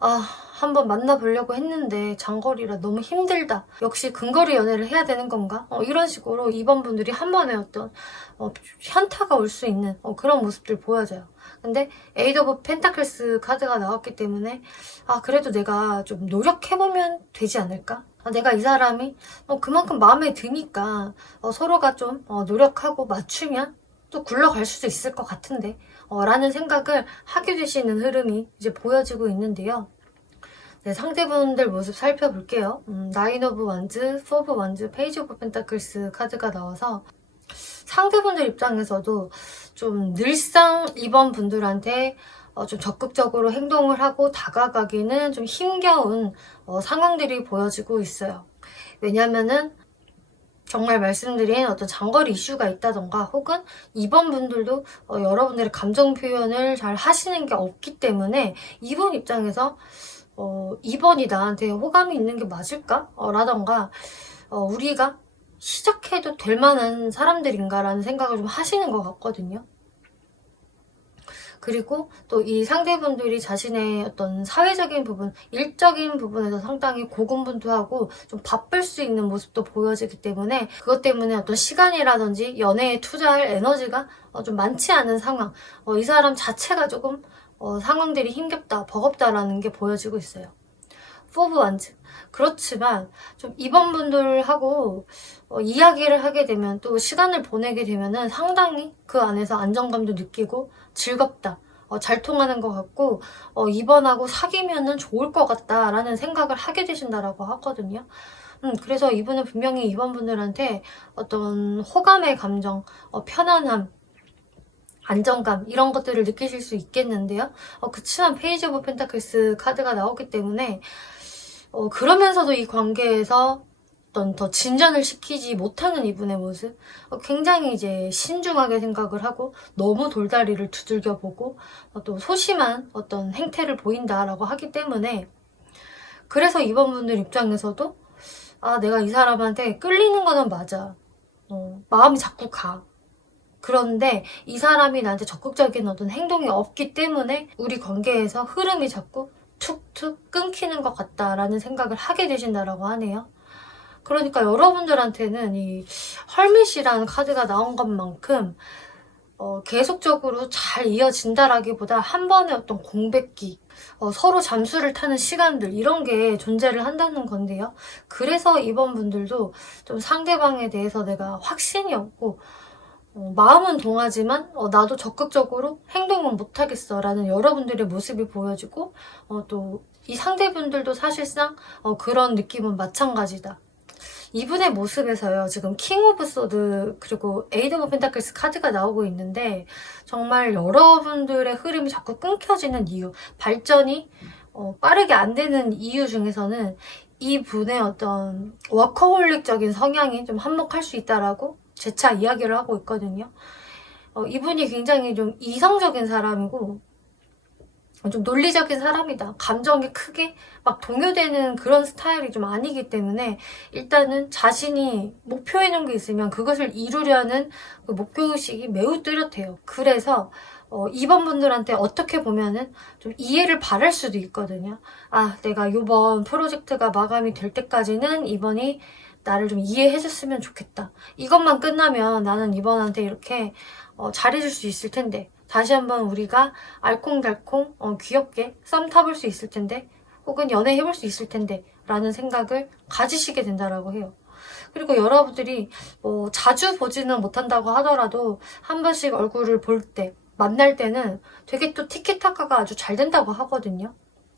한번 만나보려고 했는데 장거리라 너무 힘들다. 역시 근거리 연애를 해야 되는 건가? 이런 식으로 2번 분들이 한 번에 어떤 현타가 올 수 있는 그런 모습들 보여져요. 근데 에이드 오브 펜타클스 카드가 나왔기 때문에 그래도 내가 좀 노력해보면 되지 않을까? 내가 이 사람이 그만큼 마음에 드니까 서로가 좀 노력하고 맞추면 또 굴러갈 수도 있을 것 같은데 라는 생각을 하게 되시는 흐름이 이제 보여지고 있는데요. 네, 상대분들 모습 살펴볼게요. 나인 오브 원즈, 포 오브 원즈, 페이지 오브 펜타클스 카드가 나와서 상대분들 입장에서도 좀 늘상 2번 분들한테 좀 적극적으로 행동을 하고 다가가기는 좀 힘겨운 상황들이 보여지고 있어요. 왜냐면은 정말 말씀드린 어떤 장거리 이슈가 있다던가 혹은 2번 분들도 여러분들의 감정 표현을 잘 하시는 게 없기 때문에 2번 입장에서 2번이 나한테 호감이 있는 게 맞을까? 라던가 우리가 시작해도 될 만한 사람들인가 라는 생각을 좀 하시는 것 같거든요. 그리고 또 이 상대분들이 자신의 어떤 사회적인 부분, 일적인 부분에서 상당히 고군분투하고 좀 바쁠 수 있는 모습도 보여지기 때문에 그것 때문에 어떤 시간이라든지 연애에 투자할 에너지가 좀 많지 않은 상황, 이 사람 자체가 조금 상황들이 힘겹다, 버겁다라는 게 보여지고 있어요. 4 오브 완즈. 그렇지만 좀 이번 분들하고 이야기를 하게 되면, 또 시간을 보내게 되면은 상당히 그 안에서 안정감도 느끼고 즐겁다, 잘 통하는 것 같고, 이번하고 사귀면은 좋을 것 같다라는 생각을 하게 되신다라고 하거든요. 그래서 이분은 분명히 이번 분들한테 어떤 호감의 감정, 편안함, 안정감, 이런 것들을 느끼실 수 있겠는데요. 그치만 페이지 오브 펜타클스 카드가 나오기 때문에 그러면서도 이 관계에서 어떤 더 진전을 시키지 못하는 이분의 모습, 굉장히 이제 신중하게 생각을 하고 너무 돌다리를 두들겨 보고 또 소심한 어떤 행태를 보인다라고 하기 때문에, 그래서 이번 분들 입장에서도 내가 이 사람한테 끌리는 거는 맞아, 마음이 자꾸 가. 그런데 이 사람이 나한테 적극적인 어떤 행동이 없기 때문에 우리 관계에서 흐름이 자꾸 툭툭 끊기는 것 같다라는 생각을 하게 되신다라고 하네요. 그러니까 여러분들한테는 이 헐밋이라는 카드가 나온 것만큼 계속적으로 잘 이어진다라기보다 한 번의 어떤 공백기, 서로 잠수를 타는 시간들, 이런 게 존재를 한다는 건데요. 그래서 이번 분들도 좀 상대방에 대해서 내가 확신이 없고 마음은 동하지만 나도 적극적으로 행동은 못하겠어 라는 여러분들의 모습이 보여지고, 또 이 상대분들도 사실상 그런 느낌은 마찬가지다. 이분의 모습에서요, 지금 킹 오브 소드 그리고 에이드 오브 펜타클스 카드가 나오고 있는데, 정말 여러분들의 흐름이 자꾸 끊겨지는 이유, 발전이 빠르게 안 되는 이유 중에서는 이분의 어떤 워커홀릭적인 성향이 좀 한몫할 수 있다라고 재차 이야기를 하고 있거든요. 이분이 굉장히 좀 이성적인 사람이고 좀 논리적인 사람이다. 감정이 크게 막 동요되는 그런 스타일이 좀 아니기 때문에, 일단은 자신이 목표해 놓은 게 있으면 그것을 이루려는 그 목표의식이 매우 뚜렷해요. 그래서 이번 분들한테 어떻게 보면은 좀 이해를 바랄 수도 있거든요. 내가 이번 프로젝트가 마감이 될 때까지는 이번이 나를 좀 이해해줬으면 좋겠다. 이것만 끝나면 나는 이번한테 이렇게 잘해줄 수 있을 텐데, 다시 한번 우리가 알콩달콩 귀엽게 썸 타볼 수 있을 텐데, 혹은 연애해볼 수 있을 텐데 라는 생각을 가지시게 된다라고 해요. 그리고 여러분들이 자주 보지는 못한다고 하더라도 한 번씩 얼굴을 볼 때, 만날 때는 되게 또 티키타카가 아주 잘 된다고 하거든요.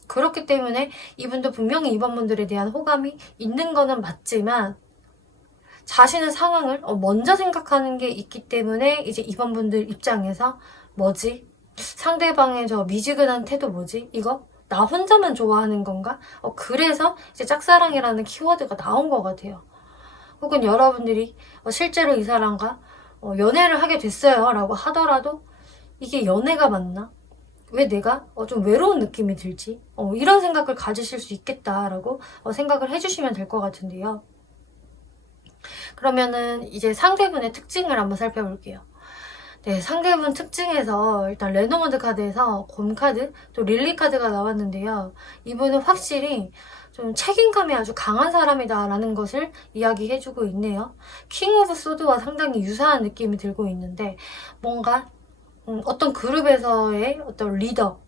그렇기 때문에 이분도 분명히 이번 분들에 대한 호감이 있는 거는 맞지만, 자신의 상황을 먼저 생각하는 게 있기 때문에 이제 이번 분들 입장에서 뭐지? 상대방의 저 미지근한 태도 뭐지? 이거 나 혼자만 좋아하는 건가? 그래서 이제 짝사랑이라는 키워드가 나온 것 같아요. 혹은 여러분들이 실제로 이 사람과 연애를 하게 됐어요 라고 하더라도, 이게 연애가 맞나? 왜 내가 좀 외로운 느낌이 들지? 이런 생각을 가지실 수 있겠다라고 생각을 해주시면 될 것 같은데요. 그러면은 이제 상대분의 특징을 한번 살펴볼게요. 네, 상대분 특징에서 일단 레노먼드 카드에서 곰 카드, 또 릴리 카드가 나왔는데요. 이분은 확실히 좀 책임감이 아주 강한 사람이다라는 것을 이야기해주고 있네요. 킹 오브 소드와 상당히 유사한 느낌이 들고 있는데, 뭔가 어떤 그룹에서의 어떤 리더,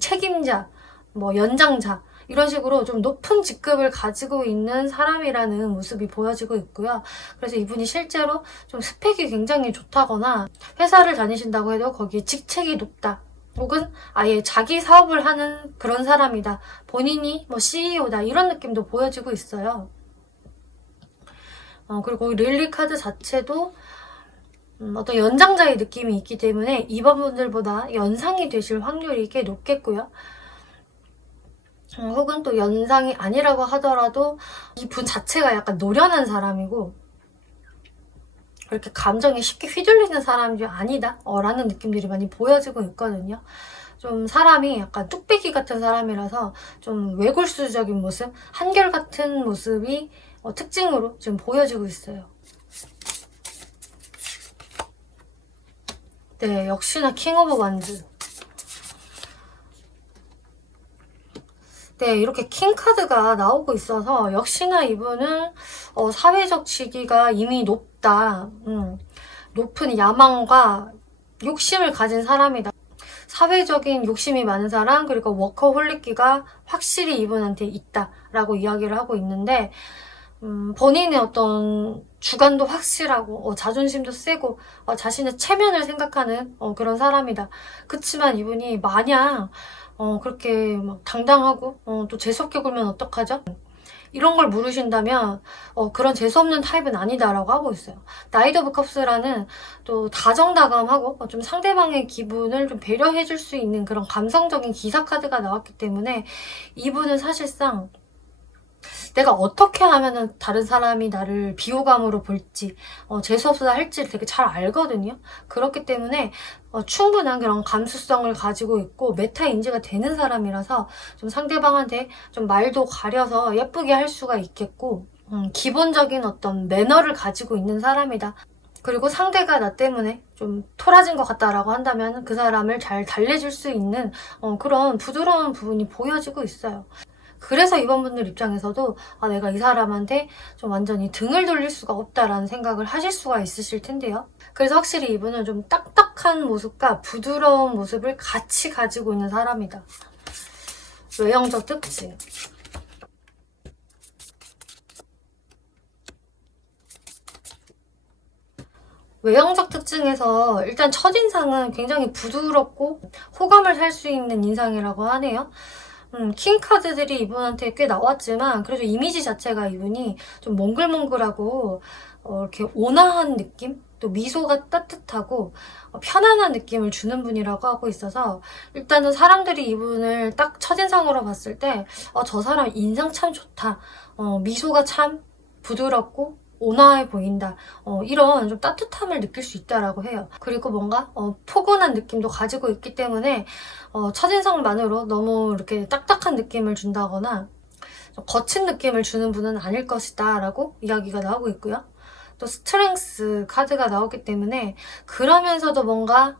책임자, 연장자, 이런 식으로 좀 높은 직급을 가지고 있는 사람이라는 모습이 보여지고 있고요. 그래서 이분이 실제로 좀 스펙이 굉장히 좋다거나, 회사를 다니신다고 해도 거기에 직책이 높다, 혹은 아예 자기 사업을 하는 그런 사람이다, 본인이 CEO다, 이런 느낌도 보여지고 있어요. 그리고 릴리 카드 자체도 어떤 연장자의 느낌이 있기 때문에 이번 분들보다 연상이 되실 확률이 꽤 높겠고요. 혹은 또 연상이 아니라고 하더라도 이 분 자체가 약간 노련한 사람이고, 그렇게 감정에 쉽게 휘둘리는 사람이 아니다 라는 느낌들이 많이 보여지고 있거든요. 좀 사람이 약간 뚝배기 같은 사람이라서 좀 외골수적인 모습, 한결같은 모습이 특징으로 지금 보여지고 있어요. 네, 역시나 킹 오브 완즈. 네, 이렇게 킹카드가 나오고 있어서 역시나 이분은 사회적 지위가 이미 높다, 높은 야망과 욕심을 가진 사람이다. 사회적인 욕심이 많은 사람, 그리고 워커홀릭기가 확실히 이분한테 있다라고 이야기를 하고 있는데, 본인의 어떤 주관도 확실하고 자존심도 세고 자신의 체면을 생각하는 그런 사람이다. 그치만 이분이 마냥 그렇게 막 당당하고 또 재수없게 굴면 어떡하죠? 이런 걸 물으신다면 그런 재수없는 타입은 아니다라고 하고 있어요. 나이트 오브 컵스라는 또 다정다감하고 좀 상대방의 기분을 좀 배려해줄 수 있는 그런 감성적인 기사 카드가 나왔기 때문에 이분은 사실상 내가 어떻게 하면은 다른 사람이 나를 비호감으로 볼지 재수없어 할지 되게 잘 알거든요. 그렇기 때문에 충분한 그런 감수성을 가지고 있고 메타 인지가 되는 사람이라서 좀 상대방한테 좀 말도 가려서 예쁘게 할 수가 있겠고 기본적인 어떤 매너를 가지고 있는 사람이다. 그리고 상대가 나 때문에 좀 토라진 것 같다라고 한다면 그 사람을 잘 달래줄 수 있는 그런 부드러운 부분이 보여지고 있어요. 그래서 이번 분들 입장에서도 내가 이 사람한테 좀 완전히 등을 돌릴 수가 없다라는 생각을 하실 수가 있으실 텐데요. 그래서 확실히 이분은 좀 딱딱한 모습과 부드러운 모습을 같이 가지고 있는 사람이다. 외형적 특징. 외형적 특징에서 일단 첫인상은 굉장히 부드럽고 호감을 살 수 있는 인상이라고 하네요. 킹카드들이 이분한테 꽤 나왔지만 그래도 이미지 자체가 이분이 좀 몽글몽글하고 이렇게 온화한 느낌? 또 미소가 따뜻하고 편안한 느낌을 주는 분이라고 하고 있어서 일단은 사람들이 이분을 딱 첫인상으로 봤을 때 저 사람 인상 참 좋다. 미소가 참 부드럽고 온화해 보인다. 이런 좀 따뜻함을 느낄 수 있다라고 해요. 그리고 뭔가 포근한 느낌도 가지고 있기 때문에 첫인상만으로 너무 이렇게 딱딱한 느낌을 준다거나 좀 거친 느낌을 주는 분은 아닐 것이다 라고 이야기가 나오고 있고요. 또 스트렝스 카드가 나오기 때문에 그러면서도 뭔가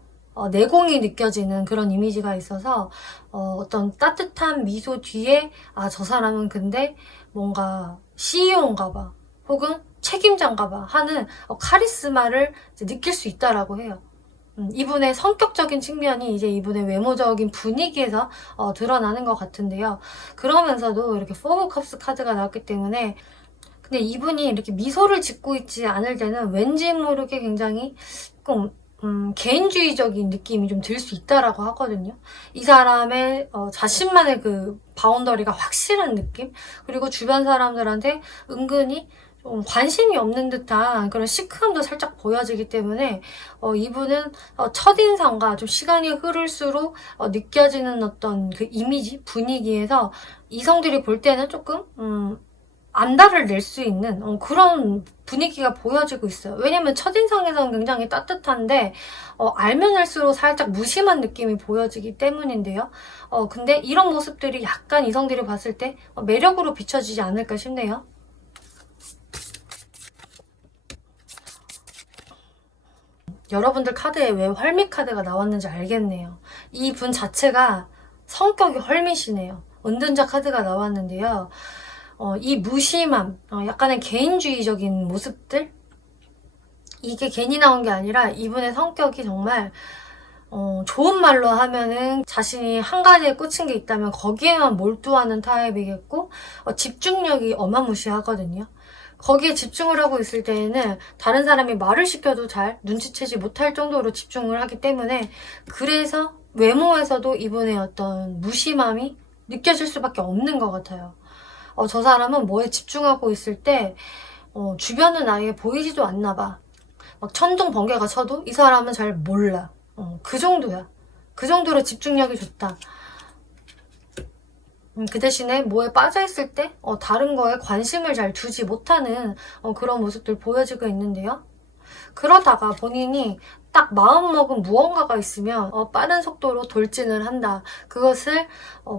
내공이 느껴지는 그런 이미지가 있어서 어떤 따뜻한 미소 뒤에 저 사람은 근데 뭔가 CEO인가 봐 혹은 책임자인가 봐 하는 카리스마를 느낄 수 있다라고 해요. 이분의 성격적인 측면이 이제 이분의 외모적인 분위기에서 드러나는 것 같은데요. 그러면서도 이렇게 포 오브 컵스 카드가 나왔기 때문에 근데 이분이 이렇게 미소를 짓고 있지 않을 때는 왠지 모르게 굉장히 조금 개인주의적인 느낌이 좀 들 수 있다라고 하거든요. 이 사람의 자신만의 그 바운더리가 확실한 느낌? 그리고 주변 사람들한테 은근히 좀 관심이 없는 듯한 그런 시크함도 살짝 보여지기 때문에 이분은 첫인상과 좀 시간이 흐를수록 느껴지는 어떤 그 이미지, 분위기에서 이성들이 볼 때는 조금 안달을 낼 수 있는 그런 분위기가 보여지고 있어요. 왜냐면 첫인상에서는 굉장히 따뜻한데 알면 알수록 살짝 무심한 느낌이 보여지기 때문인데요. 근데 이런 모습들이 약간 이성들이 봤을 때 매력으로 비춰지지 않을까 싶네요. 여러분들 카드에 왜 헐밋 카드가 나왔는지 알겠네요. 이 분 자체가 성격이 헐밋이네요. 은둔자 카드가 나왔는데요. 이 무심함, 약간의 개인주의적인 모습들? 이게 괜히 나온 게 아니라 이분의 성격이 정말 좋은 말로 하면은 자신이 한 가지에 꽂힌 게 있다면 거기에만 몰두하는 타입이겠고 집중력이 어마무시하거든요. 거기에 집중을 하고 있을 때에는 다른 사람이 말을 시켜도 잘 눈치채지 못할 정도로 집중을 하기 때문에 그래서 외모에서도 이분의 어떤 무심함이 느껴질 수밖에 없는 것 같아요. 저 사람은 뭐에 집중하고 있을 때 주변은 아예 보이지도 않나 봐. 막 천둥 번개가 쳐도 이 사람은 잘 몰라. 그 정도야. 그 정도로 집중력이 좋다. 그 대신에 뭐에 빠져있을 때 다른 거에 관심을 잘 두지 못하는 그런 모습들 보여지고 있는데요. 그러다가 본인이 딱 마음먹은 무언가가 있으면 빠른 속도로 돌진을 한다. 그것을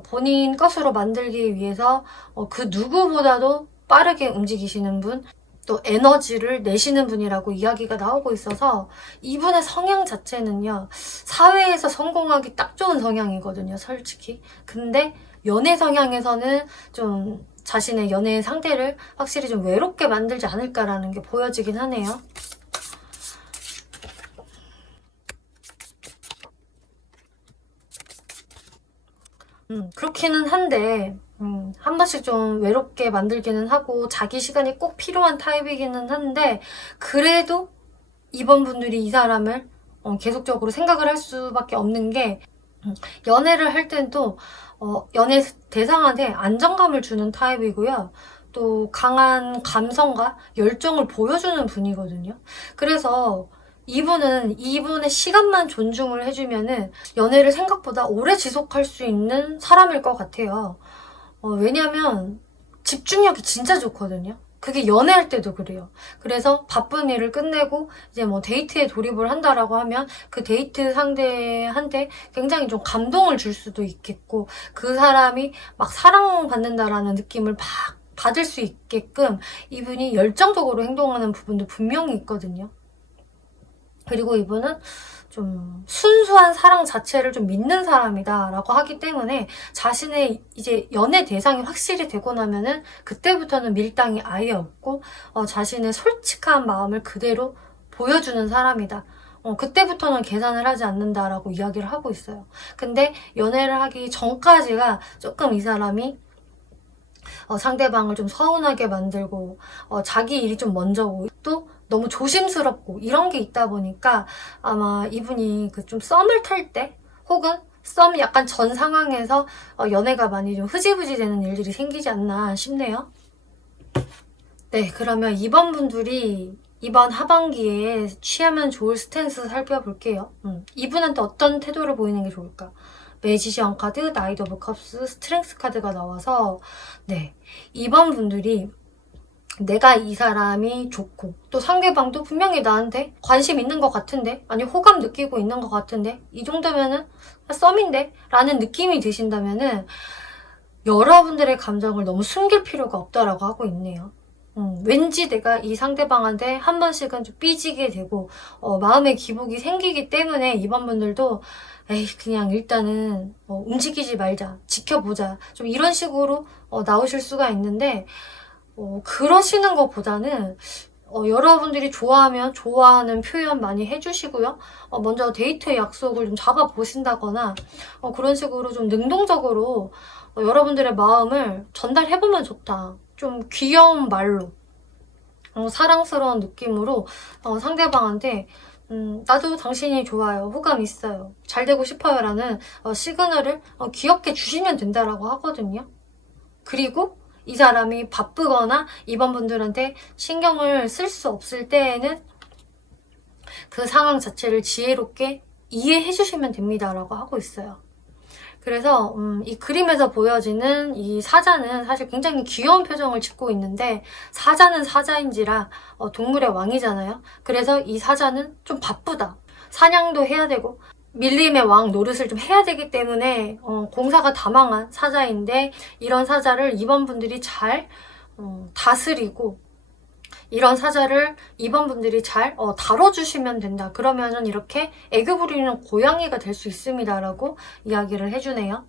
본인 것으로 만들기 위해서 그 누구보다도 빠르게 움직이시는 분, 또 에너지를 내시는 분이라고 이야기가 나오고 있어서 이분의 성향 자체는요. 사회에서 성공하기 딱 좋은 성향이거든요. 솔직히. 근데 연애 성향에서는 좀 자신의 연애 상대를 확실히 좀 외롭게 만들지 않을까라는 게 보여지긴 하네요. 그렇기는 한데 한 번씩 좀 외롭게 만들기는 하고 자기 시간이 꼭 필요한 타입이기는 한데, 그래도 이번 분들이 이 사람을 계속적으로 생각을 할 수밖에 없는 게, 연애를 할 땐 또 연애 대상한테 안정감을 주는 타입이고요. 또 강한 감성과 열정을 보여주는 분이거든요. 그래서 이분의 시간만 존중을 해주면은 연애를 생각보다 오래 지속할 수 있는 사람일 것 같아요. 왜냐면 집중력이 진짜 좋거든요. 그게 연애할 때도 그래요. 그래서 바쁜 일을 끝내고 이제 뭐 데이트에 돌입을 한다라고 하면 그 데이트 상대한테 굉장히 좀 감동을 줄 수도 있겠고, 그 사람이 막 사랑받는다라는 느낌을 받을 수 있게끔 이분이 열정적으로 행동하는 부분도 분명히 있거든요. 그리고 이분은 좀 순수한 사랑 자체를 좀 믿는 사람이다 라고 하기 때문에, 자신의 이제 연애 대상이 확실히 되고 나면은 그때부터는 밀당이 아예 없고 자신의 솔직한 마음을 그대로 보여주는 사람이다. 그때부터는 계산을 하지 않는다라고 이야기를 하고 있어요. 근데 연애를 하기 전까지가 조금 이 사람이 상대방을 좀 서운하게 만들고 자기 일이 좀 먼저고 또 너무 조심스럽고 이런 게 있다 보니까, 아마 이분이 그 좀 썸을 탈 때 혹은 썸 약간 전 상황에서 연애가 많이 좀 흐지부지 되는 일들이 생기지 않나 싶네요. 네, 그러면 이번 분들이 이번 하반기에 취하면 좋을 스탠스 살펴볼게요. 이분한테 어떤 태도를 보이는 게 좋을까? 매지션 카드, 나이트 오브 컵스, 스트렝스 카드가 나와서, 네, 이번 분들이 내가 이 사람이 좋고 또 상대방도 분명히 나한테 관심 있는 것 같은데, 아니 호감 느끼고 있는 것 같은데, 이 정도면은 썸인데? 라는 느낌이 드신다면은 여러분들의 감정을 너무 숨길 필요가 없다라고 하고 있네요. 왠지 내가 이 상대방한테 한 번씩은 좀 삐지게 되고 마음의 기복이 생기기 때문에 이번 분들도 에이 그냥 일단은 움직이지 말자, 지켜보자, 좀 이런 식으로 나오실 수가 있는데, 그러시는 것보다는 여러분들이 좋아하면 좋아하는 표현 많이 해주시고요. 먼저 데이트 약속을 좀 잡아보신다거나 그런 식으로 좀 능동적으로 여러분들의 마음을 전달해보면 좋다. 좀 귀여운 말로, 사랑스러운 느낌으로 상대방한테 나도 당신이 좋아요, 호감 있어요, 잘 되고 싶어요 라는 시그널을 귀엽게 주시면 된다라고 하거든요. 그리고 이 사람이 바쁘거나 이번 분들한테 신경을 쓸 수 없을 때에는 그 상황 자체를 지혜롭게 이해해 주시면 됩니다라고 하고 있어요. 그래서 이 그림에서 보여지는 이 사자는 사실 굉장히 귀여운 표정을 짓고 있는데, 사자는 사자인지라 동물의 왕이잖아요. 그래서 이 사자는 좀 바쁘다. 사냥도 해야 되고 밀림의 왕 노릇을 좀 해야 되기 때문에 공사가 다망한 사자인데, 이런 사자를 이번 분들이 잘 다스리고 이런 사자를 이번 분들이 잘 다뤄주시면 된다. 그러면은 이렇게 애교 부리는 고양이가 될 수 있습니다 라고 이야기를 해주네요.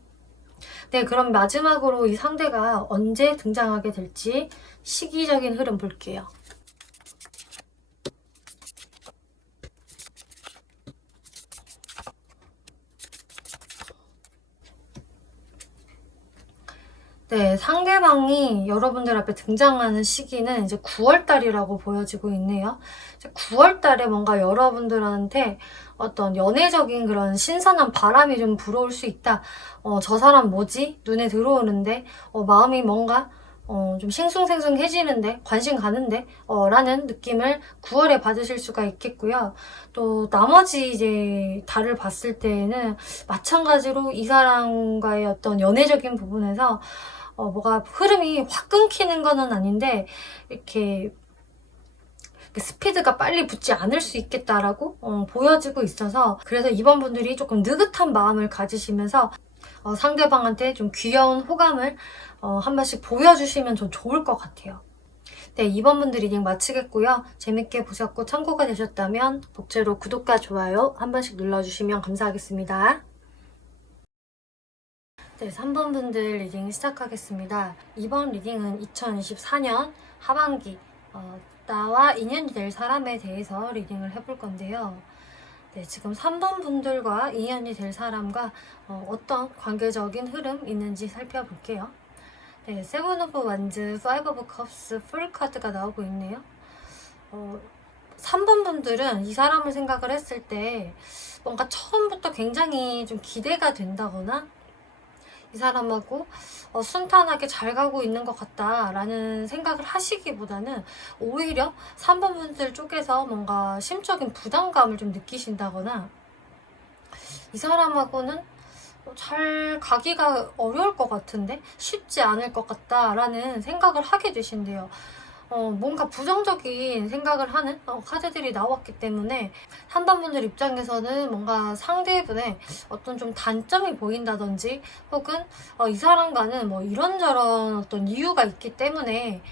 네, 그럼 마지막으로 이 상대가 언제 등장하게 될지 시기적인 흐름 볼게요. 네, 상대방이 여러분들 앞에 등장하는 시기는 이제 9월달이라고 보여지고 있네요. 9월달에 뭔가 여러분들한테 어떤 연애적인 그런 신선한 바람이 좀 불어올 수 있다. 저 사람 뭐지? 눈에 들어오는데, 마음이 뭔가 좀 싱숭생숭해지는데, 관심 가는데, 라는 느낌을 9월에 받으실 수가 있겠고요. 또 나머지 이제 달을 봤을 때에는 마찬가지로 이 사람과의 어떤 연애적인 부분에서 뭐가 흐름이 확 끊기는 거는 아닌데, 이렇게 스피드가 빨리 붙지 않을 수 있겠다라고 보여지고 있어서, 그래서 이번 분들이 조금 느긋한 마음을 가지시면서 상대방한테 좀 귀여운 호감을 한 번씩 보여주시면 좀 좋을 것 같아요. 네, 이번 분들 리딩 마치겠고요. 재밌게 보셨고 참고가 되셨다면 복제로 구독과 좋아요 한 번씩 눌러주시면 감사하겠습니다. 네, 3번 분들 리딩 시작하겠습니다. 이번 리딩은 2024년 하반기 나와 인연이 될 사람에 대해서 리딩을 해볼 건데요. 네, 지금 3번 분들과 인연이 될 사람과 어떤 관계적인 흐름 있는지 살펴볼게요. 네, 세븐 오브 완즈, 파이브 오브 컵스, 풀 카드가 나오고 있네요. 3번 분들은 이 사람을 생각을 했을 때 뭔가 처음부터 굉장히 좀 기대가 된다거나 이 사람하고 순탄하게 잘 가고 있는 것 같다라는 생각을 하시기보다는 오히려 3번 분들 쪽에서 뭔가 심적인 부담감을 좀 느끼신다거나 이 사람하고는 잘 가기가 어려울 것 같은데 쉽지 않을 것 같다라는 생각을 하게 되신대요. 뭔가 부정적인 생각을 하는 카드들이 나왔기 때문에 3번 분들 입장에서는 뭔가 상대분의 어떤 좀 단점이 보인다든지 혹은 이 사람과는 뭐 이런저런 어떤 이유가 있기 때문에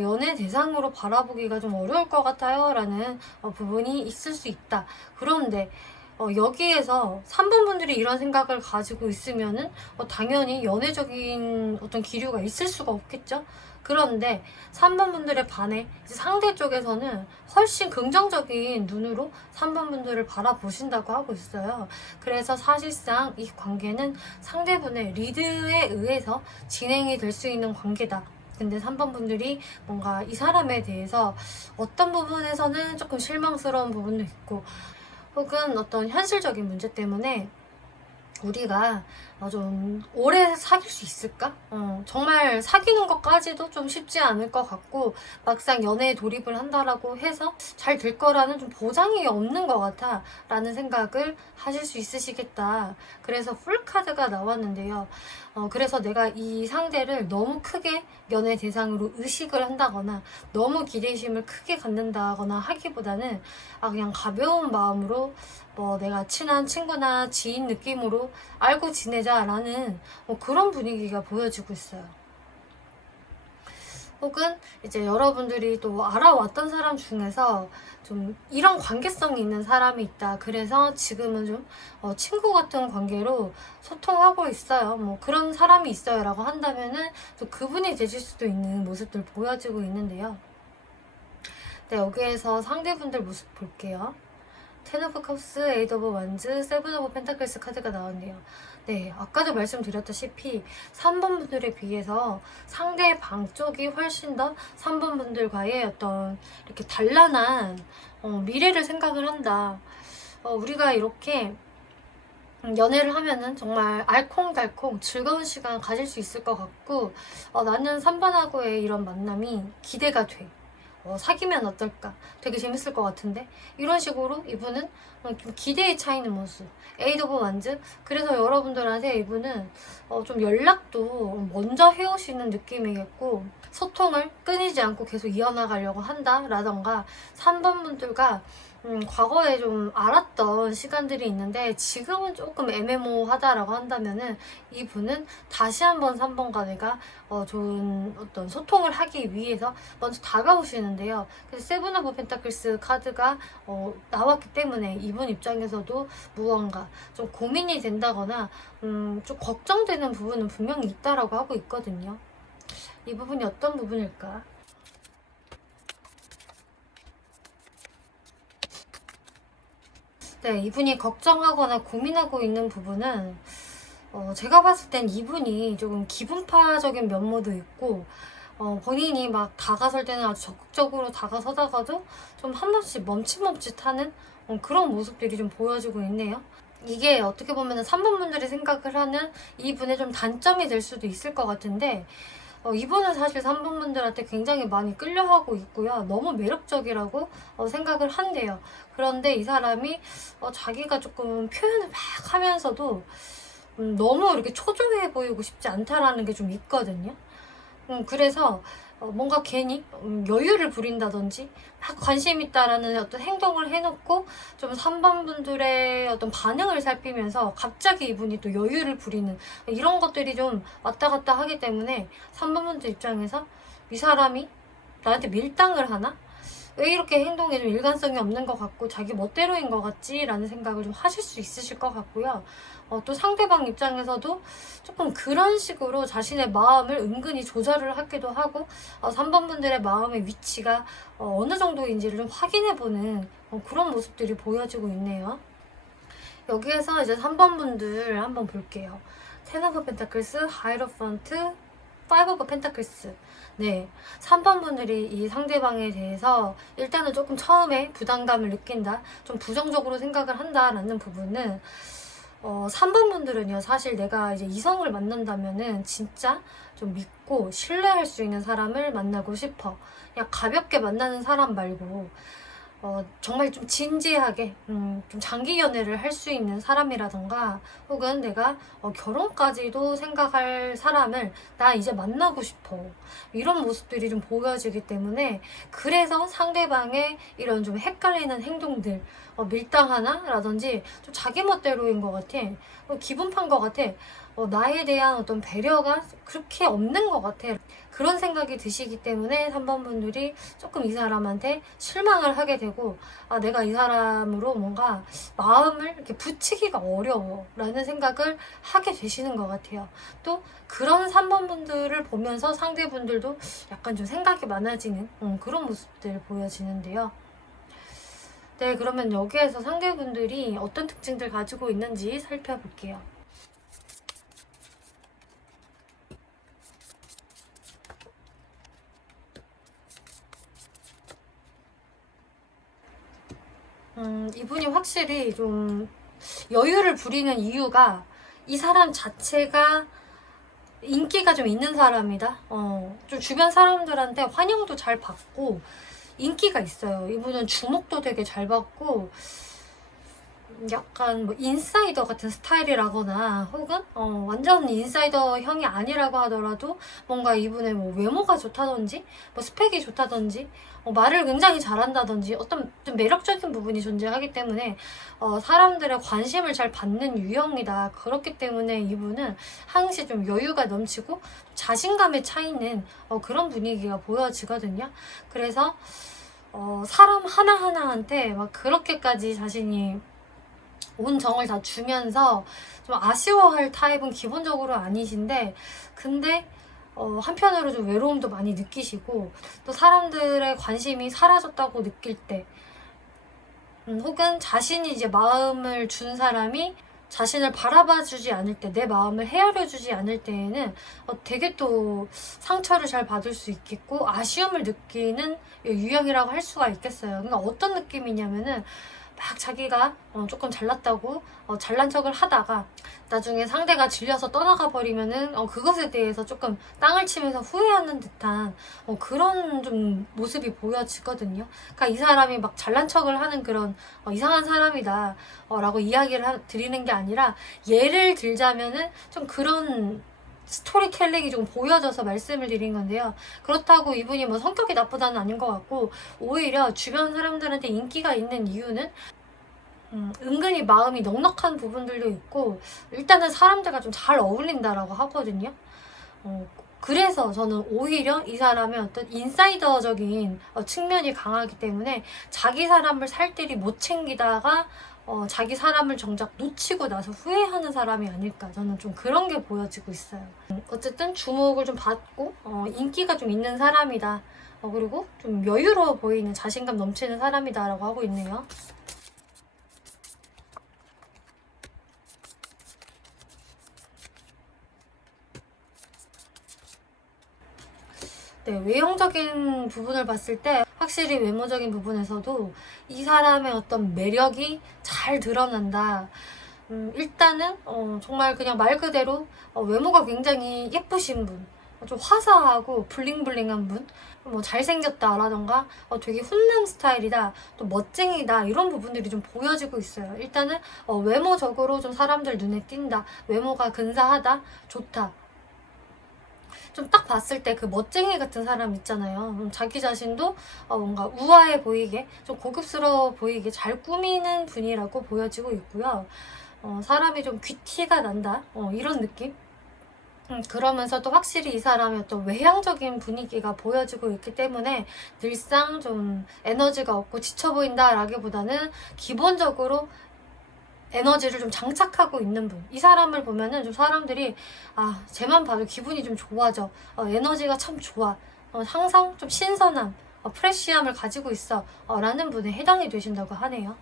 연애 대상으로 바라보기가 좀 어려울 것 같아요 라는 부분이 있을 수 있다. 그런데 여기에서 3번 분들이 이런 생각을 가지고 있으면은 당연히 연애적인 어떤 기류가 있을 수가 없겠죠? 그런데 3번 분들에 반해 상대 쪽에서는 훨씬 긍정적인 눈으로 3번 분들을 바라보신다고 하고 있어요. 그래서 사실상 이 관계는 상대분의 리드에 의해서 진행이 될 수 있는 관계다. 근데 3번 분들이 뭔가 이 사람에 대해서 어떤 부분에서는 조금 실망스러운 부분도 있고 혹은 어떤 현실적인 문제 때문에 우리가 좀 오래 사귈 수 있을까? 정말 사귀는 것까지도 좀 쉽지 않을 것 같고 막상 연애에 돌입을 한다라고 해서 잘 될 거라는 좀 보장이 없는 것 같아 라는 생각을 하실 수 있으시겠다. 그래서 풀카드가 나왔는데요. 그래서 내가 이 상대를 너무 크게 연애 대상으로 의식을 한다거나 너무 기대심을 크게 갖는다거나 하기보다는 그냥 가벼운 마음으로 내가 친한 친구나 지인 느낌으로 알고 지내자라는 그런 분위기가 보여지고 있어요. 혹은 이제 여러분들이 또 알아왔던 사람 중에서 좀 이런 관계성이 있는 사람이 있다. 그래서 지금은 좀 친구 같은 관계로 소통하고 있어요. 뭐 그런 사람이 있어요 라고 한다면은 또 그분이 되실 수도 있는 모습들 보여지고 있는데요. 네, 여기에서 상대분들 모습 볼게요. 텐 오브 컵스, 에이드 오브 완즈, 세븐 오브 펜타클스 카드가 나왔네요. 네, 아까도 말씀드렸다시피 3번 분들에 비해서 상대방 쪽이 훨씬 더 3번 분들과의 어떤 이렇게 단란한 미래를 생각을 한다. 우리가 이렇게 연애를 하면은 정말 알콩달콩 즐거운 시간 가질 수 있을 것 같고 나는 3번하고의 이런 만남이 기대가 돼. 사귀면 어떨까? 되게 재밌을 것 같은데? 이런 식으로 이분은 좀 기대에 차이는 모습. 에이드 오브 완즈? 그래서 여러분들한테 이분은 좀 연락도 먼저 해오시는 느낌이겠고 소통을 끊이지 않고 계속 이어나가려고 한다라던가 3번 분들과 과거에 좀 알았던 시간들이 있는데 지금은 조금 애매모호하다라고 한다면은 이분은 다시 한번 3번과 내가 좋은 어떤 소통을 하기 위해서 먼저 다가오시는데요. 그래서 세븐 오브 펜타클스 카드가 나왔기 때문에 이분 입장에서도 무언가 좀 고민이 된다거나 좀 걱정되는 부분은 분명히 있다라고 하고 있거든요. 이 부분이 어떤 부분일까? 네, 이분이 걱정하거나 고민하고 있는 부분은 제가 봤을 땐 이분이 조금 기분파적인 면모도 있고 본인이 막 다가설 때는 아주 적극적으로 다가서다가도 좀 한 번씩 멈칫멈칫하는 그런 모습들이 좀 보여지고 있네요. 이게 어떻게 보면 3번 분들이 생각을 하는 이분의 좀 단점이 될 수도 있을 것 같은데 이분은 사실 3번 분들한테 굉장히 많이 끌려하고 있고요. 너무 매력적이라고 생각을 한대요. 그런데 이 사람이 자기가 조금 표현을 막 하면서도 너무 이렇게 초조해 보이고 싶지 않다라는 게 좀 있거든요. 그래서 뭔가 괜히 여유를 부린다든지 막 관심 있다라는 어떤 행동을 해놓고 좀 3번 분들의 어떤 반응을 살피면서 갑자기 이분이 또 여유를 부리는 이런 것들이 좀 왔다 갔다 하기 때문에 3번 분들 입장에서 이 사람이 나한테 밀당을 하나? 왜 이렇게 행동에 좀 일관성이 없는 것 같고 자기 멋대로인 것 같지? 라는 생각을 좀 하실 수 있으실 것 같고요. 또 상대방 입장에서도 조금 그런 식으로 자신의 마음을 은근히 조절을 하기도 하고 3번 분들의 마음의 위치가 어느 정도인지를 좀 확인해보는 그런 모습들이 보여지고 있네요. 여기에서 이제 3번 분들 한번 볼게요. 텐 오브 펜타클스, 하이로펀트, 파이브 오브 펜타클스. 네, 3번 분들이 이 상대방에 대해서 일단은 조금 처음에 부담감을 느낀다, 좀 부정적으로 생각을 한다라는 부분은 3번 분들은요, 사실 내가 이제 이성을 만난다면은 진짜 좀 믿고 신뢰할 수 있는 사람을 만나고 싶어. 그냥 가볍게 만나는 사람 말고 정말 좀 진지하게 좀 장기 연애를 할 수 있는 사람이라던가, 혹은 내가 결혼까지도 생각할 사람을 나 이제 만나고 싶어, 이런 모습들이 좀 보여지기 때문에, 그래서 상대방의 이런 좀 헷갈리는 행동들, 밀당하나? 라든지 좀 자기 멋대로인 것 같아, 기분 판 것 같아, 나에 대한 어떤 배려가 그렇게 없는 것 같아, 그런 생각이 드시기 때문에 3번 분들이 조금 이 사람한테 실망을 하게 되고, 아, 내가 이 사람으로 뭔가 마음을 이렇게 붙이기가 어려워 라는 생각을 하게 되시는 것 같아요. 또 그런 3번 분들을 보면서 상대분들도 약간 좀 생각이 많아지는 그런 모습들 보여지는데요. 네, 그러면 여기에서 상대분들이 어떤 특징들 가지고 있는지 살펴볼게요. 이분이 확실히 좀 여유를 부리는 이유가, 이 사람 자체가 인기가 좀 있는 사람이다. 좀 주변 사람들한테 환영도 잘 받고 인기가 있어요. 이분은 주목도 되게 잘 받고, 약간 뭐 인사이더 같은 스타일이라거나, 혹은 완전 인사이더형이 아니라고 하더라도 뭔가 이분의 뭐 외모가 좋다든지, 뭐 스펙이 좋다든지, 말을 굉장히 잘한다든지, 어떤 좀 매력적인 부분이 존재하기 때문에 사람들의 관심을 잘 받는 유형이다. 그렇기 때문에 이분은 항시 좀 여유가 넘치고 자신감에 차 있는 그런 분위기가 보여지거든요. 그래서 사람 하나하나한테 막 그렇게까지 자신이 온 정을 다 주면서 좀 아쉬워할 타입은 기본적으로 아니신데, 근데 한편으로 좀 외로움도 많이 느끼시고, 또 사람들의 관심이 사라졌다고 느낄 때, 혹은 자신이 이제 마음을 준 사람이 자신을 바라봐주지 않을 때, 내 마음을 헤아려주지 않을 때에는 되게 또 상처를 잘 받을 수 있겠고 아쉬움을 느끼는 유형이라고 할 수가 있겠어요. 그러니까 어떤 느낌이냐면은, 막 자기가 조금 잘났다고 잘난 척을 하다가 나중에 상대가 질려서 떠나가 버리면은 그것에 대해서 조금 땅을 치면서 후회하는 듯한 그런 좀 모습이 보여지거든요. 그러니까 이 사람이 막 잘난 척을 하는 그런 이상한 사람이다 라고 이야기를 드리는 게 아니라, 예를 들자면은 좀 그런 스토리텔링이 좀 보여져서 말씀을 드린 건데요. 그렇다고 이분이 뭐 성격이 나쁘다는 아닌 것 같고, 오히려 주변 사람들한테 인기가 있는 이유는 은근히 마음이 넉넉한 부분들도 있고, 일단은 사람들과 좀 잘 어울린다라고 하거든요. 그래서 저는 오히려 이 사람의 어떤 인사이더적인 측면이 강하기 때문에 자기 사람을 살뜰히 못 챙기다가 자기 사람을 정작 놓치고 나서 후회하는 사람이 아닐까, 저는 좀 그런 게 보여지고 있어요. 어쨌든 주목을 좀 받고 인기가 좀 있는 사람이다. 그리고 좀 여유로워 보이는, 자신감 넘치는 사람이다 라고 하고 있네요. 네, 외형적인 부분을 봤을 때 확실히 외모적인 부분에서도 이 사람의 어떤 매력이 잘 드러난다. 일단은 정말 그냥 말 그대로 외모가 굉장히 예쁘신 분, 좀 화사하고 블링블링한 분, 뭐 잘생겼다라던가 되게 훈남 스타일이다, 또 멋쟁이다, 이런 부분들이 좀 보여지고 있어요. 일단은 외모적으로 좀 사람들 눈에 띈다, 외모가 근사하다, 좋다. 좀 딱 봤을 때 그 멋쟁이 같은 사람 있잖아요. 자기 자신도 뭔가 우아해 보이게, 좀 고급스러워 보이게 잘 꾸미는 분이라고 보여지고 있고요. 사람이 좀 귀티가 난다, 이런 느낌? 그러면서도 확실히 이 사람의 어떤 외향적인 분위기가 보여지고 있기 때문에 늘상 좀 에너지가 없고 지쳐 보인다라기보다는 기본적으로 에너지를 좀 장착하고 있는 분. 이 사람을 보면은 좀 사람들이, 아, 쟤만 봐도 기분이 좀 좋아져. 에너지가 참 좋아. 항상 좀 신선함, 프레쉬함을 가지고 있어. 라는 분에 해당이 되신다고 하네요.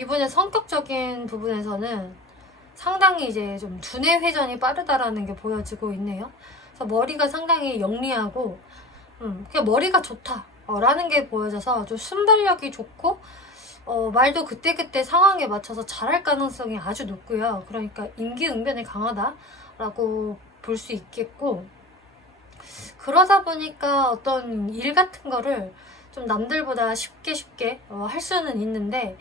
이분의 성격적인 부분에서는 상당히 이제 좀 두뇌 회전이 빠르다라는 게 보여지고 있네요. 그래서 머리가 상당히 영리하고 그냥 머리가 좋다 라는 게 보여져서 좀 순발력이 좋고 말도 그때그때 상황에 맞춰서 잘할 가능성이 아주 높고요. 그러니까 임기응변이 강하다라고 볼 수 있겠고, 그러다 보니까 어떤 일 같은 거를 좀 남들보다 쉽게 할 수는 있는데,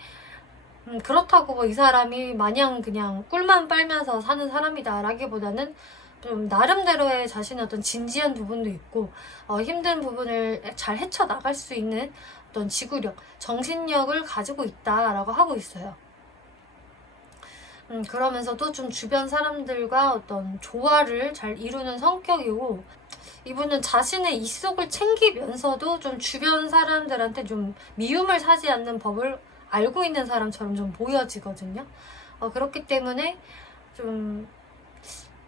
그렇다고 뭐 이 사람이 마냥 그냥 꿀만 빨면서 사는 사람이다 라기보다는 좀 나름대로의 자신의 어떤 진지한 부분도 있고, 힘든 부분을 잘 헤쳐나갈 수 있는 어떤 지구력, 정신력을 가지고 있다라고 하고 있어요. 그러면서도 좀 주변 사람들과 어떤 조화를 잘 이루는 성격이고, 이분은 자신의 입속을 챙기면서도 좀 주변 사람들한테 좀 미움을 사지 않는 법을 알고 있는 사람처럼 좀 보여지거든요. 그렇기 때문에 좀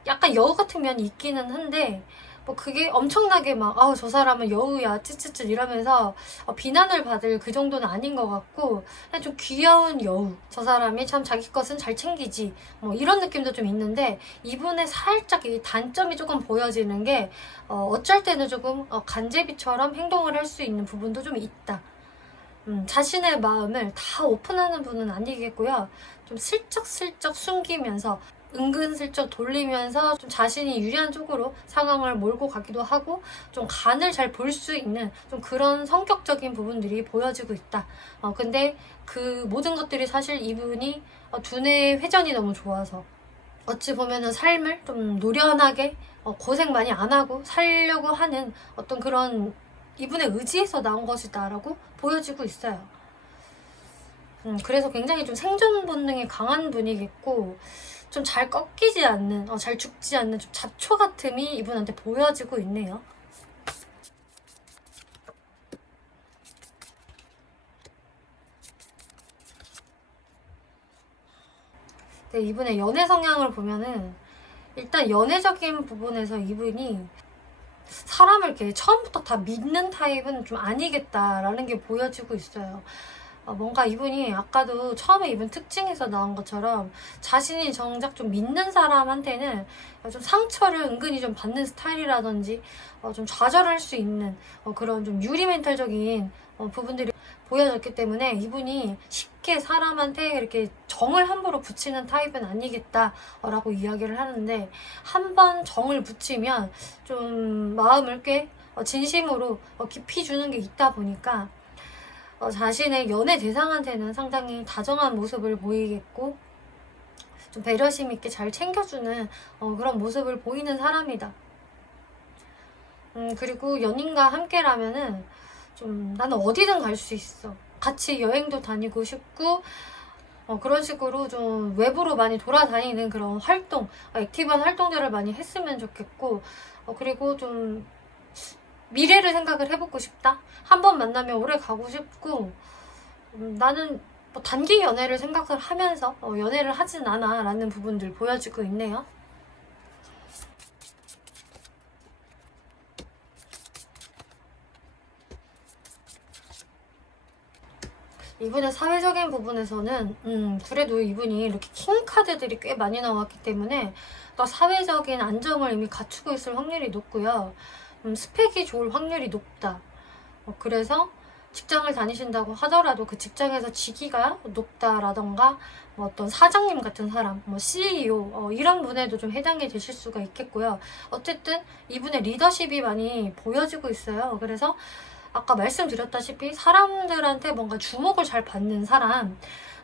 약간 여우 같은 면이 있기는 한데, 뭐 그게 엄청나게 막 저 사람은 여우야 찌찌찌 이러면서 비난을 받을 그 정도는 아닌 것 같고, 그냥 좀 귀여운 여우, 저 사람이 참 자기 것은 잘 챙기지, 뭐 이런 느낌도 좀 있는데, 이분의 살짝 이 단점이 조금 보여지는 게 어쩔 때는 조금 간제비처럼 행동을 할 수 있는 부분도 좀 있다. 자신의 마음을 다 오픈하는 분은 아니겠고요. 좀 슬쩍슬쩍 숨기면서 은근슬쩍 돌리면서 좀 자신이 유리한 쪽으로 상황을 몰고 가기도 하고, 좀 간을 잘 볼 수 있는 좀 그런 성격적인 부분들이 보여지고 있다. 근데 그 모든 것들이 사실 이분이 두뇌 회전이 너무 좋아서 어찌 보면은 삶을 좀 노련하게 고생 많이 안 하고 살려고 하는 어떤 그런 이분의 의지에서 나온 것이다 라고 보여지고 있어요. 그래서 굉장히 좀 생존 본능이 강한 분이겠고, 좀 잘 꺾이지 않는, 잘 죽지 않는 좀 잡초 같음이 이분한테 보여지고 있네요. 네, 이분의 연애 성향을 보면은 일단 연애적인 부분에서 이분이 사람을 이렇게 처음부터 다 믿는 타입은 좀 아니겠다라는 게 보여지고 있어요. 뭔가 이분이 아까도 처음에 이분 특징에서 나온 것처럼 자신이 정작 좀 믿는 사람한테는 좀 상처를 은근히 좀 받는 스타일이라든지 좀 좌절할 수 있는 그런 좀 유리 멘탈적인 부분들이 보여졌기 때문에 이분이 쉽게 사람한테 이렇게 정을 함부로 붙이는 타입은 아니겠다라고 이야기를 하는데, 한번 정을 붙이면 좀 마음을 꽤 진심으로 깊이 주는 게 있다 보니까 자신의 연애 대상한테는 상당히 다정한 모습을 보이겠고, 좀 배려심 있게 잘 챙겨주는 그런 모습을 보이는 사람이다. 그리고 연인과 함께라면은 좀 나는 어디든 갈 수 있어, 같이 여행도 다니고 싶고, 그런 식으로 좀 외부로 많이 돌아다니는 그런 활동, 액티브한 활동들을 많이 했으면 좋겠고, 그리고 좀 미래를 생각을 해보고 싶다. 한 번 만나면 오래 가고 싶고, 나는 뭐 단기 연애를 생각을 하면서 연애를 하진 않아 라는 부분들 보여지고 있네요. 이분의 사회적인 부분에서는 그래도 이분이 이렇게 킹카드들이 꽤 많이 나왔기 때문에 또 사회적인 안정을 이미 갖추고 있을 확률이 높고요. 스펙이 좋을 확률이 높다. 그래서 직장을 다니신다고 하더라도 그 직장에서 직위가 높다라던가 뭐 어떤 사장님 같은 사람, 뭐 CEO 이런 분에도 좀 해당이 되실 수가 있겠고요. 어쨌든 이분의 리더십이 많이 보여지고 있어요. 그래서 아까 말씀드렸다시피 사람들한테 뭔가 주목을 잘 받는 사람,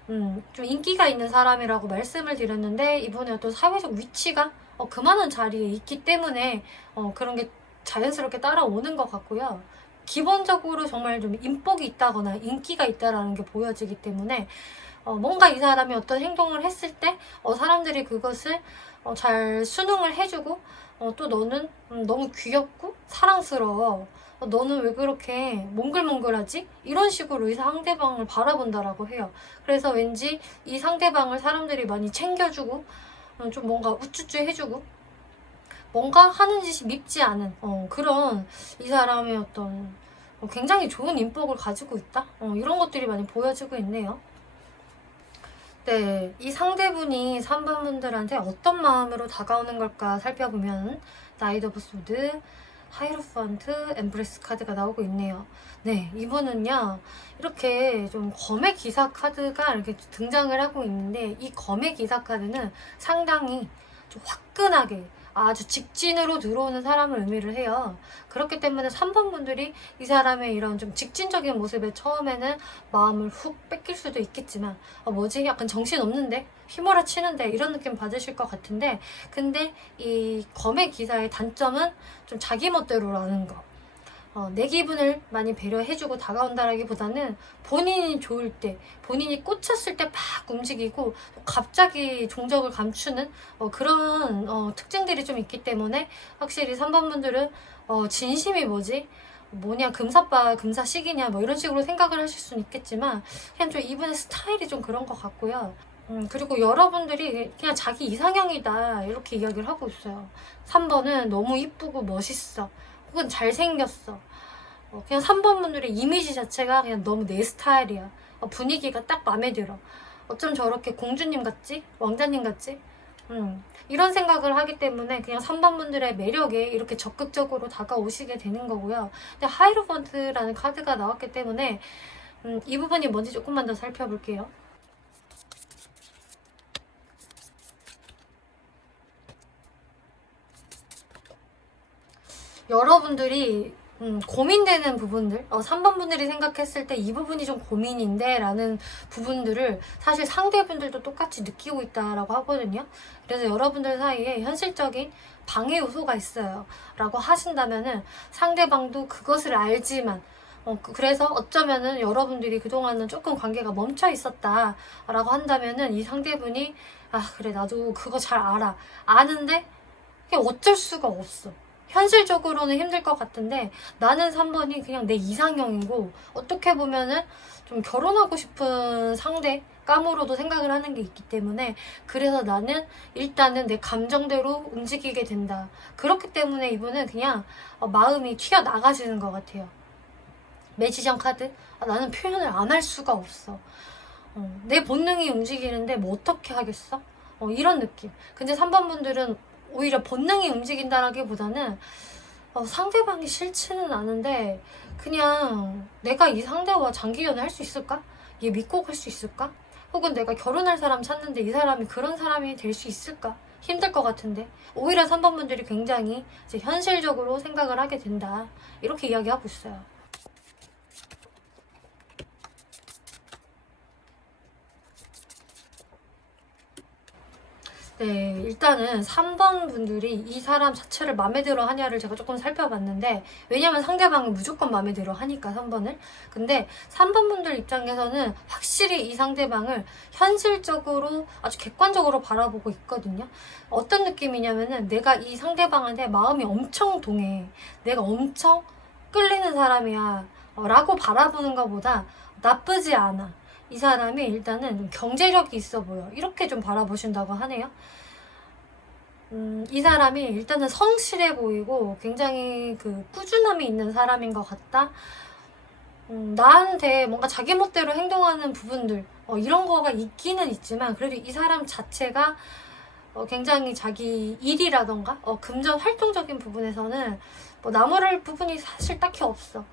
좀 인기가 있는 사람이라고 말씀을 드렸는데, 이분의 어떤 사회적 위치가 그만한 자리에 있기 때문에 그런 게 자연스럽게 따라오는 것 같고요. 기본적으로 정말 좀 인복이 있다거나 인기가 있다라는 게 보여지기 때문에 뭔가 이 사람이 어떤 행동을 했을 때 사람들이 그것을 잘 수능을 해주고, 또 너는 너무 귀엽고 사랑스러워, 너는 왜 그렇게 몽글몽글하지? 이런 식으로 이 상대방을 바라본다라고 해요. 그래서 왠지 이 상대방을 사람들이 많이 챙겨주고 좀 뭔가 우쭈쭈 해주고 뭔가 하는 짓이 밉지 않은 그런 이 사람의 어떤 굉장히 좋은 인복을 가지고 있다? 이런 것들이 많이 보여지고 있네요. 네, 이 상대분이 3번 분들한테 어떤 마음으로 다가오는 걸까 살펴보면 나이트 오브 소드, 하이로펀트, 엠프레스 카드가 나오고 있네요. 네, 이분은요 이렇게 좀 검의 기사 카드가 이렇게 등장을 하고 있는데, 이 검의 기사 카드는 상당히 좀 화끈하게 아주 직진으로 들어오는 사람을 의미를 해요. 그렇기 때문에 3번 분들이 이 사람의 이런 좀 직진적인 모습에 처음에는 마음을 훅 뺏길 수도 있겠지만, 뭐지? 약간 정신없는데? 휘몰아치는데? 이런 느낌 받으실 것 같은데, 근데 이 검의 기사의 단점은 좀 자기 멋대로라는 거. 내 기분을 많이 배려해주고 다가온다라기보다는 본인이 좋을 때, 본인이 꽂혔을 때 막 움직이고 갑자기 종적을 감추는 그런 특징들이 좀 있기 때문에, 확실히 3번 분들은 진심이 뭐냐 금사빠 금사식이냐 뭐 이런 식으로 생각을 하실 수는 있겠지만, 그냥 좀 이분의 스타일이 좀 그런 것 같고요. 그리고 여러분들이 그냥 자기 이상형이다 이렇게 이야기를 하고 있어요. 3번은 너무 이쁘고 멋있어, 혹은 잘생겼어. 그냥 3번 분들의 이미지 자체가 그냥 너무 내 스타일이야. 분위기가 딱 마음에 들어. 어쩜 저렇게 공주님 같지? 왕자님 같지? 이런 생각을 하기 때문에 그냥 3번 분들의 매력에 이렇게 적극적으로 다가오시게 되는 거고요. 근데 하이로펀트라는 카드가 나왔기 때문에 이 부분이 뭔지 조금만 더 살펴볼게요. 여러분들이 고민되는 부분들, 3번 분들이 생각했을 때 이 부분이 좀 고민인데 라는 부분들을 사실 상대분들도 똑같이 느끼고 있다라고 하거든요. 그래서 여러분들 사이에 현실적인 방해 요소가 있어요 라고 하신다면은, 상대방도 그것을 알지만 그래서 어쩌면은 여러분들이 그동안은 조금 관계가 멈춰 있었다 라고 한다면은, 이 상대분이 그래 나도 그거 잘 아는데 그냥 어쩔 수가 없어, 현실적으로는 힘들 것 같은데 나는 3번이 그냥 내 이상형이고, 어떻게 보면은 좀 결혼하고 싶은 상대감으로도 생각을 하는 게 있기 때문에, 그래서 나는 일단은 내 감정대로 움직이게 된다. 그렇기 때문에 이분은 그냥 마음이 튀어나가시는 것 같아요. 매지션 카드, 나는 표현을 안 할 수가 없어. 내 본능이 움직이는데 뭐 어떻게 하겠어? 이런 느낌. 근데 3번 분들은 오히려 본능이 움직인다라기보다는 상대방이 싫지는 않은데 그냥 내가 이 상대와 장기 연애 할 수 있을까? 얘 믿고 갈 수 있을까? 혹은 내가 결혼할 사람 찾는데 이 사람이 그런 사람이 될 수 있을까? 힘들 것 같은데. 오히려 3번 분들이 굉장히 이제 현실적으로 생각을 하게 된다, 이렇게 이야기하고 있어요. 네, 일단은 3번 분들이 이 사람 자체를 마음에 들어 하냐를 제가 조금 살펴봤는데, 왜냐면 상대방은 무조건 마음에 들어 하니까 3번을. 근데 3번 분들 입장에서는 확실히 이 상대방을 현실적으로 아주 객관적으로 바라보고 있거든요. 어떤 느낌이냐면은, 내가 이 상대방한테 마음이 엄청 동해, 내가 엄청 끌리는 사람이야 라고 바라보는 것보다 나쁘지 않아, 이 사람이 일단은 경제력이 있어 보여, 이렇게 좀 바라보신다고 하네요. 이 사람이 일단은 성실해 보이고 굉장히 그 꾸준함이 있는 사람인 것 같다. 나한테 뭔가 자기 멋대로 행동하는 부분들, 이런 거가 있기는 있지만, 그래도 이 사람 자체가 굉장히 자기 일이라던가 금전 활동적인 부분에서는 뭐 나무랄 부분이 사실 딱히 없어.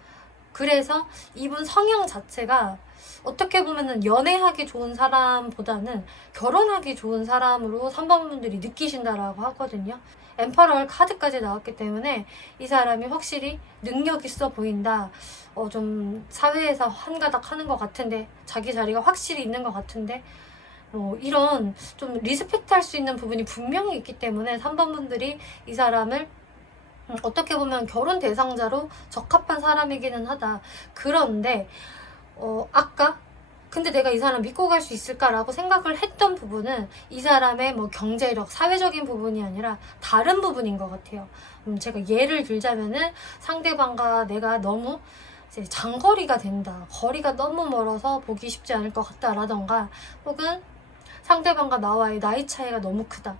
그래서 이분 성향 자체가 어떻게 보면은 연애하기 좋은 사람보다는 결혼하기 좋은 사람으로 3번 분들이 느끼신다라고 하거든요. 엠퍼럴 카드까지 나왔기 때문에 이 사람이 확실히 능력 있어 보인다. 좀 사회에서 한가닥 하는 것 같은데, 자기 자리가 확실히 있는 것 같은데, 이런 좀 리스펙트 할 수 있는 부분이 분명히 있기 때문에 3번 분들이 이 사람을 어떻게 보면 결혼 대상자로 적합한 사람이기는 하다. 그런데 아까 근데 내가 이 사람 믿고 갈 수 있을까라고 생각을 했던 부분은 이 사람의 뭐 경제력, 사회적인 부분이 아니라 다른 부분인 것 같아요. 제가 예를 들자면은, 상대방과 내가 너무 이제 장거리가 된다, 거리가 너무 멀어서 보기 쉽지 않을 것 같다라던가, 혹은 상대방과 나와의 나이 차이가 너무 크다.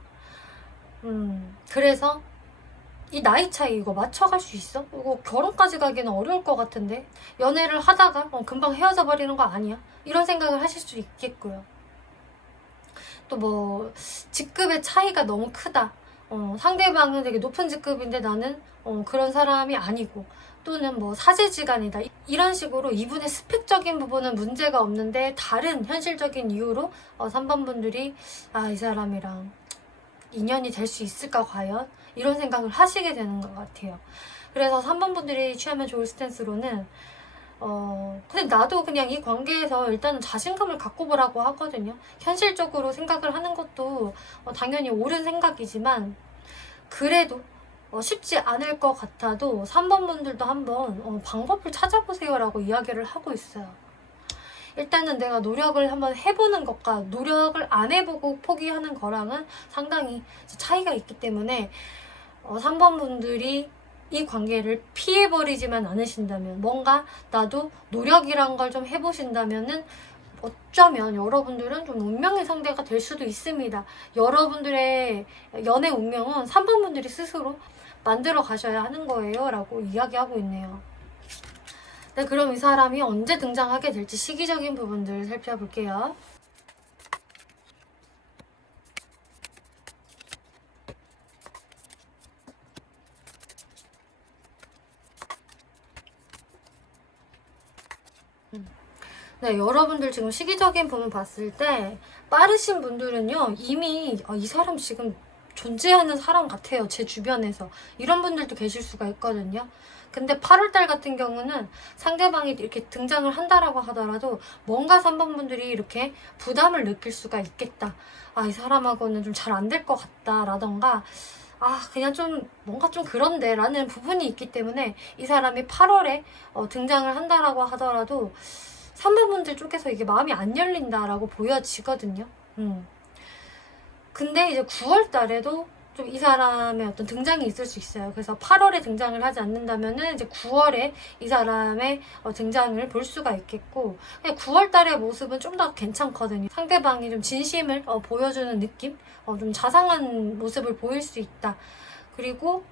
그래서 이 나이 차이 이거 맞춰갈 수 있어? 이거 결혼까지 가기는 어려울 것 같은데, 연애를 하다가 금방 헤어져 버리는 거 아니야? 이런 생각을 하실 수 있겠고요. 또 뭐 직급의 차이가 너무 크다. 상대방은 되게 높은 직급인데 나는 그런 사람이 아니고, 또는 뭐 사제지간이다, 이런 식으로 이분의 스펙적인 부분은 문제가 없는데 다른 현실적인 이유로 3번 분들이 이 사람이랑 인연이 될 수 있을까 과연? 이런 생각을 하시게 되는 것 같아요. 그래서 3번 분들이 취하면 좋을 스탠스로는 근데 나도 그냥 이 관계에서 일단은 자신감을 갖고 보라고 하거든요. 현실적으로 생각을 하는 것도 당연히 옳은 생각이지만, 그래도 쉽지 않을 것 같아도 3번 분들도 한번 방법을 찾아보세요 라고 이야기를 하고 있어요. 일단은 내가 노력을 한번 해보는 것과 노력을 안 해보고 포기하는 거랑은 상당히 차이가 있기 때문에 3번 분들이 이 관계를 피해버리지만 않으신다면, 뭔가 나도 노력이란 걸 좀 해보신다면은 어쩌면 여러분들은 좀 운명의 상대가 될 수도 있습니다. 여러분들의 연애 운명은 3번 분들이 스스로 만들어 가셔야 하는 거예요 라고 이야기하고 있네요. 네, 그럼 이 사람이 언제 등장하게 될지 시기적인 부분들 살펴볼게요. 네, 여러분들 지금 시기적인 부분 봤을 때 빠르신 분들은요, 이미 이 사람 지금 존재하는 사람 같아요, 제 주변에서. 이런 분들도 계실 수가 있거든요. 근데 8월달 같은 경우는 상대방이 이렇게 등장을 한다라고 하더라도 뭔가 3번 분들이 이렇게 부담을 느낄 수가 있겠다. 이 사람하고는 좀 잘 안 될 것 같다 라던가, 그냥 좀 뭔가 좀 그런데 라는 부분이 있기 때문에 이 사람이 8월에 등장을 한다라고 하더라도 3번 분들 쪽에서 이게 마음이 안 열린다라고 보여지거든요. 근데 이제 9월 달에도 좀 이 사람의 어떤 등장이 있을 수 있어요. 그래서 8월에 등장을 하지 않는다면은 이제 9월에 이 사람의 등장을 볼 수가 있겠고, 9월 달의 모습은 좀 더 괜찮거든요. 상대방이 좀 진심을 보여주는 느낌? 좀 자상한 모습을 보일 수 있다. 그리고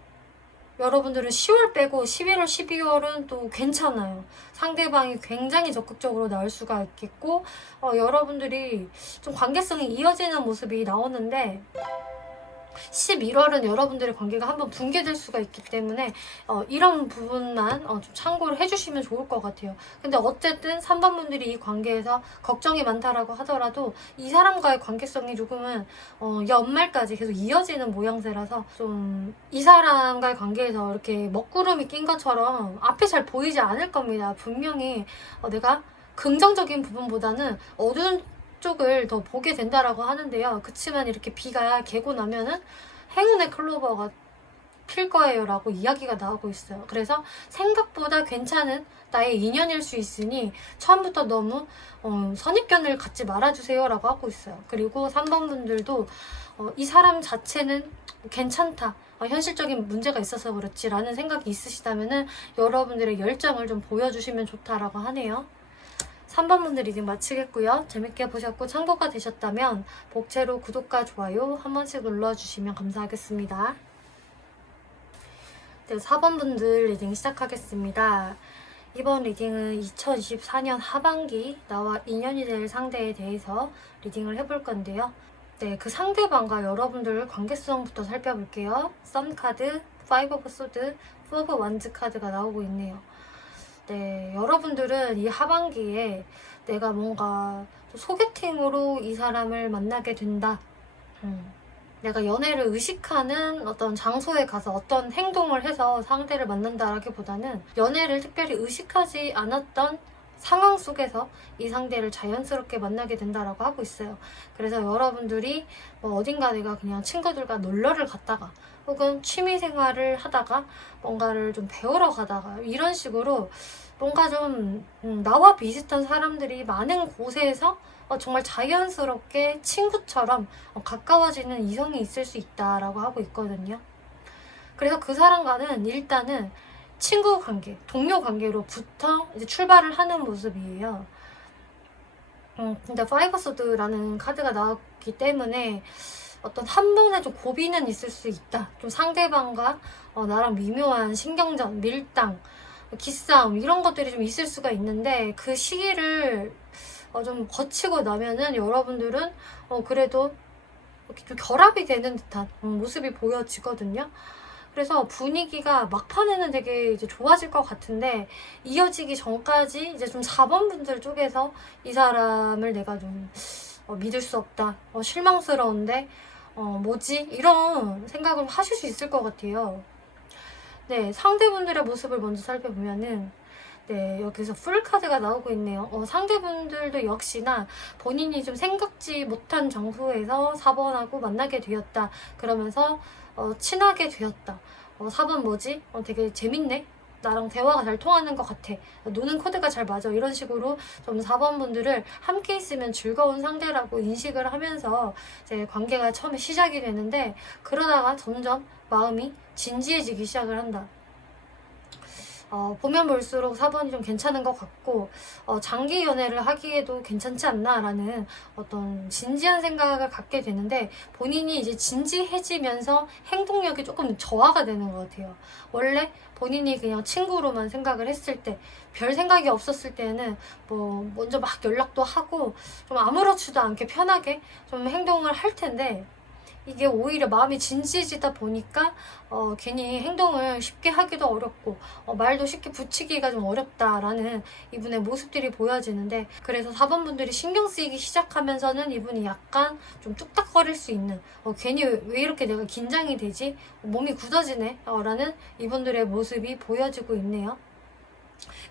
여러분들은 10월 빼고 11월, 12월은 또 괜찮아요. 상대방이 굉장히 적극적으로 나올 수가 있겠고, 여러분들이 좀 관계성이 이어지는 모습이 나오는데, 11월은 여러분들의 관계가 한번 붕괴될 수가 있기 때문에 이런 부분만 좀 참고를 해주시면 좋을 것 같아요. 근데 어쨌든 3번 분들이 이 관계에서 걱정이 많다라고 하더라도 이 사람과의 관계성이 조금은 연말까지 계속 이어지는 모양새라서 좀 이 사람과의 관계에서 이렇게 먹구름이 낀 것처럼 앞에 잘 보이지 않을 겁니다. 분명히 내가 긍정적인 부분보다는 어두운 쪽을 더 보게 된다라고 하는데요. 그치만 이렇게 비가 개고 나면은 행운의 클로버가 필 거예요 라고 이야기가 나오고 있어요. 그래서 생각보다 괜찮은 나의 인연일 수 있으니 처음부터 너무 선입견을 갖지 말아주세요 라고 하고 있어요. 그리고 3번 분들도 이 사람 자체는 괜찮다, 현실적인 문제가 있어서 그렇지 라는 생각이 있으시다면은 여러분들의 열정을 좀 보여주시면 좋다라고 하네요. 3번 분들 리딩 마치겠고요. 재밌게 보셨고 참고가 되셨다면 복채로 구독과 좋아요 한 번씩 눌러주시면 감사하겠습니다. 네, 4번 분들 리딩 시작하겠습니다. 이번 리딩은 2024년 하반기 나와 인연이 될 상대에 대해서 리딩을 해볼 건데요. 네, 그 상대방과 여러분들 관계성부터 살펴볼게요. 선 카드, 5 오브 소드, 4 오브 완즈 카드가 나오고 있네요. 네, 여러분들은 이 하반기에 내가 뭔가 소개팅으로 이 사람을 만나게 된다. 내가 연애를 의식하는 어떤 장소에 가서 어떤 행동을 해서 상대를 만난다라기보다는 연애를 특별히 의식하지 않았던 상황 속에서 이 상대를 자연스럽게 만나게 된다라고 하고 있어요. 그래서 여러분들이 뭐 어딘가 내가 그냥 친구들과 놀러를 갔다가 혹은 취미생활을 하다가 뭔가를 좀 배우러 가다가 이런 식으로 뭔가 좀 나와 비슷한 사람들이 많은 곳에서 정말 자연스럽게 친구처럼 가까워지는 이성이 있을 수 있다라고 하고 있거든요. 그래서 그 사람과는 일단은 친구 관계, 동료 관계로부터 이제 출발을 하는 모습이에요. 근데 파이브 소드라는 카드가 나왔기 때문에 어떤 한 번에 좀 고비는 있을 수 있다. 좀 상대방과 나랑 미묘한 신경전, 밀당, 기싸움 이런 것들이 좀 있을 수가 있는데 그 시기를 좀 거치고 나면은 여러분들은 그래도 이렇게 좀 결합이 되는 듯한 모습이 보여지거든요. 그래서 분위기가 막판에는 되게 이제 좋아질 것 같은데, 이어지기 전까지 이제 좀 4번 분들 쪽에서 이 사람을 내가 좀 믿을 수 없다, 실망스러운데 뭐지? 이런 생각을 하실 수 있을 것 같아요. 네, 상대분들의 모습을 먼저 살펴보면은, 네, 여기서 풀카드가 나오고 있네요. 상대분들도 역시나 본인이 좀 생각지 못한 장소에서 4번하고 만나게 되었다. 그러면서 친하게 되었다. 4번 뭐지? 되게 재밌네? 나랑 대화가 잘 통하는 것 같아. 노는 코드가 잘 맞아. 이런 식으로 좀 4번 분들을 함께 있으면 즐거운 상대라고 인식을 하면서 이제 관계가 처음에 시작이 되는데, 그러다가 점점 마음이 진지해지기 시작을 한다. 보면 볼수록 4번이 좀 괜찮은 것 같고, 장기 연애를 하기에도 괜찮지 않나라는 어떤 진지한 생각을 갖게 되는데, 본인이 이제 진지해지면서 행동력이 조금 저하가 되는 것 같아요. 원래 본인이 그냥 친구로만 생각을 했을 때, 별 생각이 없었을 때는 뭐 먼저 막 연락도 하고 좀 아무렇지도 않게 편하게 좀 행동을 할 텐데, 이게 오히려 마음이 진지해지다 보니까 괜히 행동을 쉽게 하기도 어렵고 말도 쉽게 붙이기가 좀 어렵다라는 이분의 모습들이 보여지는데, 그래서 4번 분들이 신경 쓰이기 시작하면서는 이분이 약간 좀 뚝딱거릴 수 있는, 괜히 왜 이렇게 내가 긴장이 되지? 몸이 굳어지네? 라는 이분들의 모습이 보여지고 있네요.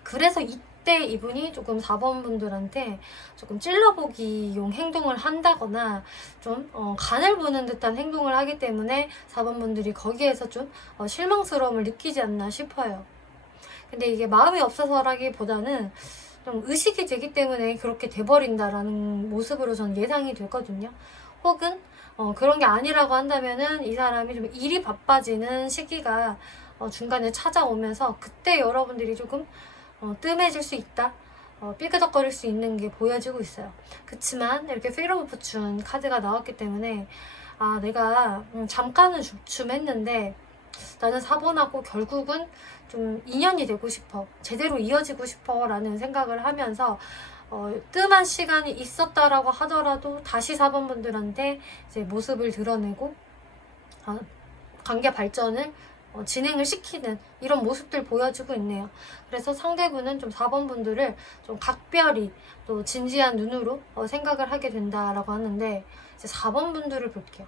그래서 이때 이분이 조금 4번 분들한테 조금 찔러보기용 행동을 한다거나 좀 간을 보는 듯한 행동을 하기 때문에 4번 분들이 거기에서 좀 실망스러움을 느끼지 않나 싶어요. 근데 이게 마음이 없어서라기보다는 좀 의식이 되기 때문에 그렇게 돼버린다라는 모습으로 전 예상이 되거든요. 혹은 그런 게 아니라고 한다면은 이 사람이 좀 일이 바빠지는 시기가 중간에 찾아오면서 그때 여러분들이 조금 뜸해질 수 있다, 삐그덕거릴 수 있는 게 보여지고 있어요. 그치만 이렇게 필 오브 포춘 카드가 나왔기 때문에 내가 잠깐은 주춤했는데 나는 4번하고 결국은 좀 인연이 되고 싶어, 제대로 이어지고 싶어 라는 생각을 하면서 뜸한 시간이 있었다라고 하더라도 다시 4번 분들한테 이제 모습을 드러내고 관계 발전을 진행을 시키는 이런 모습들 보여주고 있네요. 그래서 상대분은 좀 4번 분들을 좀 각별히 또 진지한 눈으로 생각을 하게 된다라고 하는데, 이제 4번 분들을 볼게요.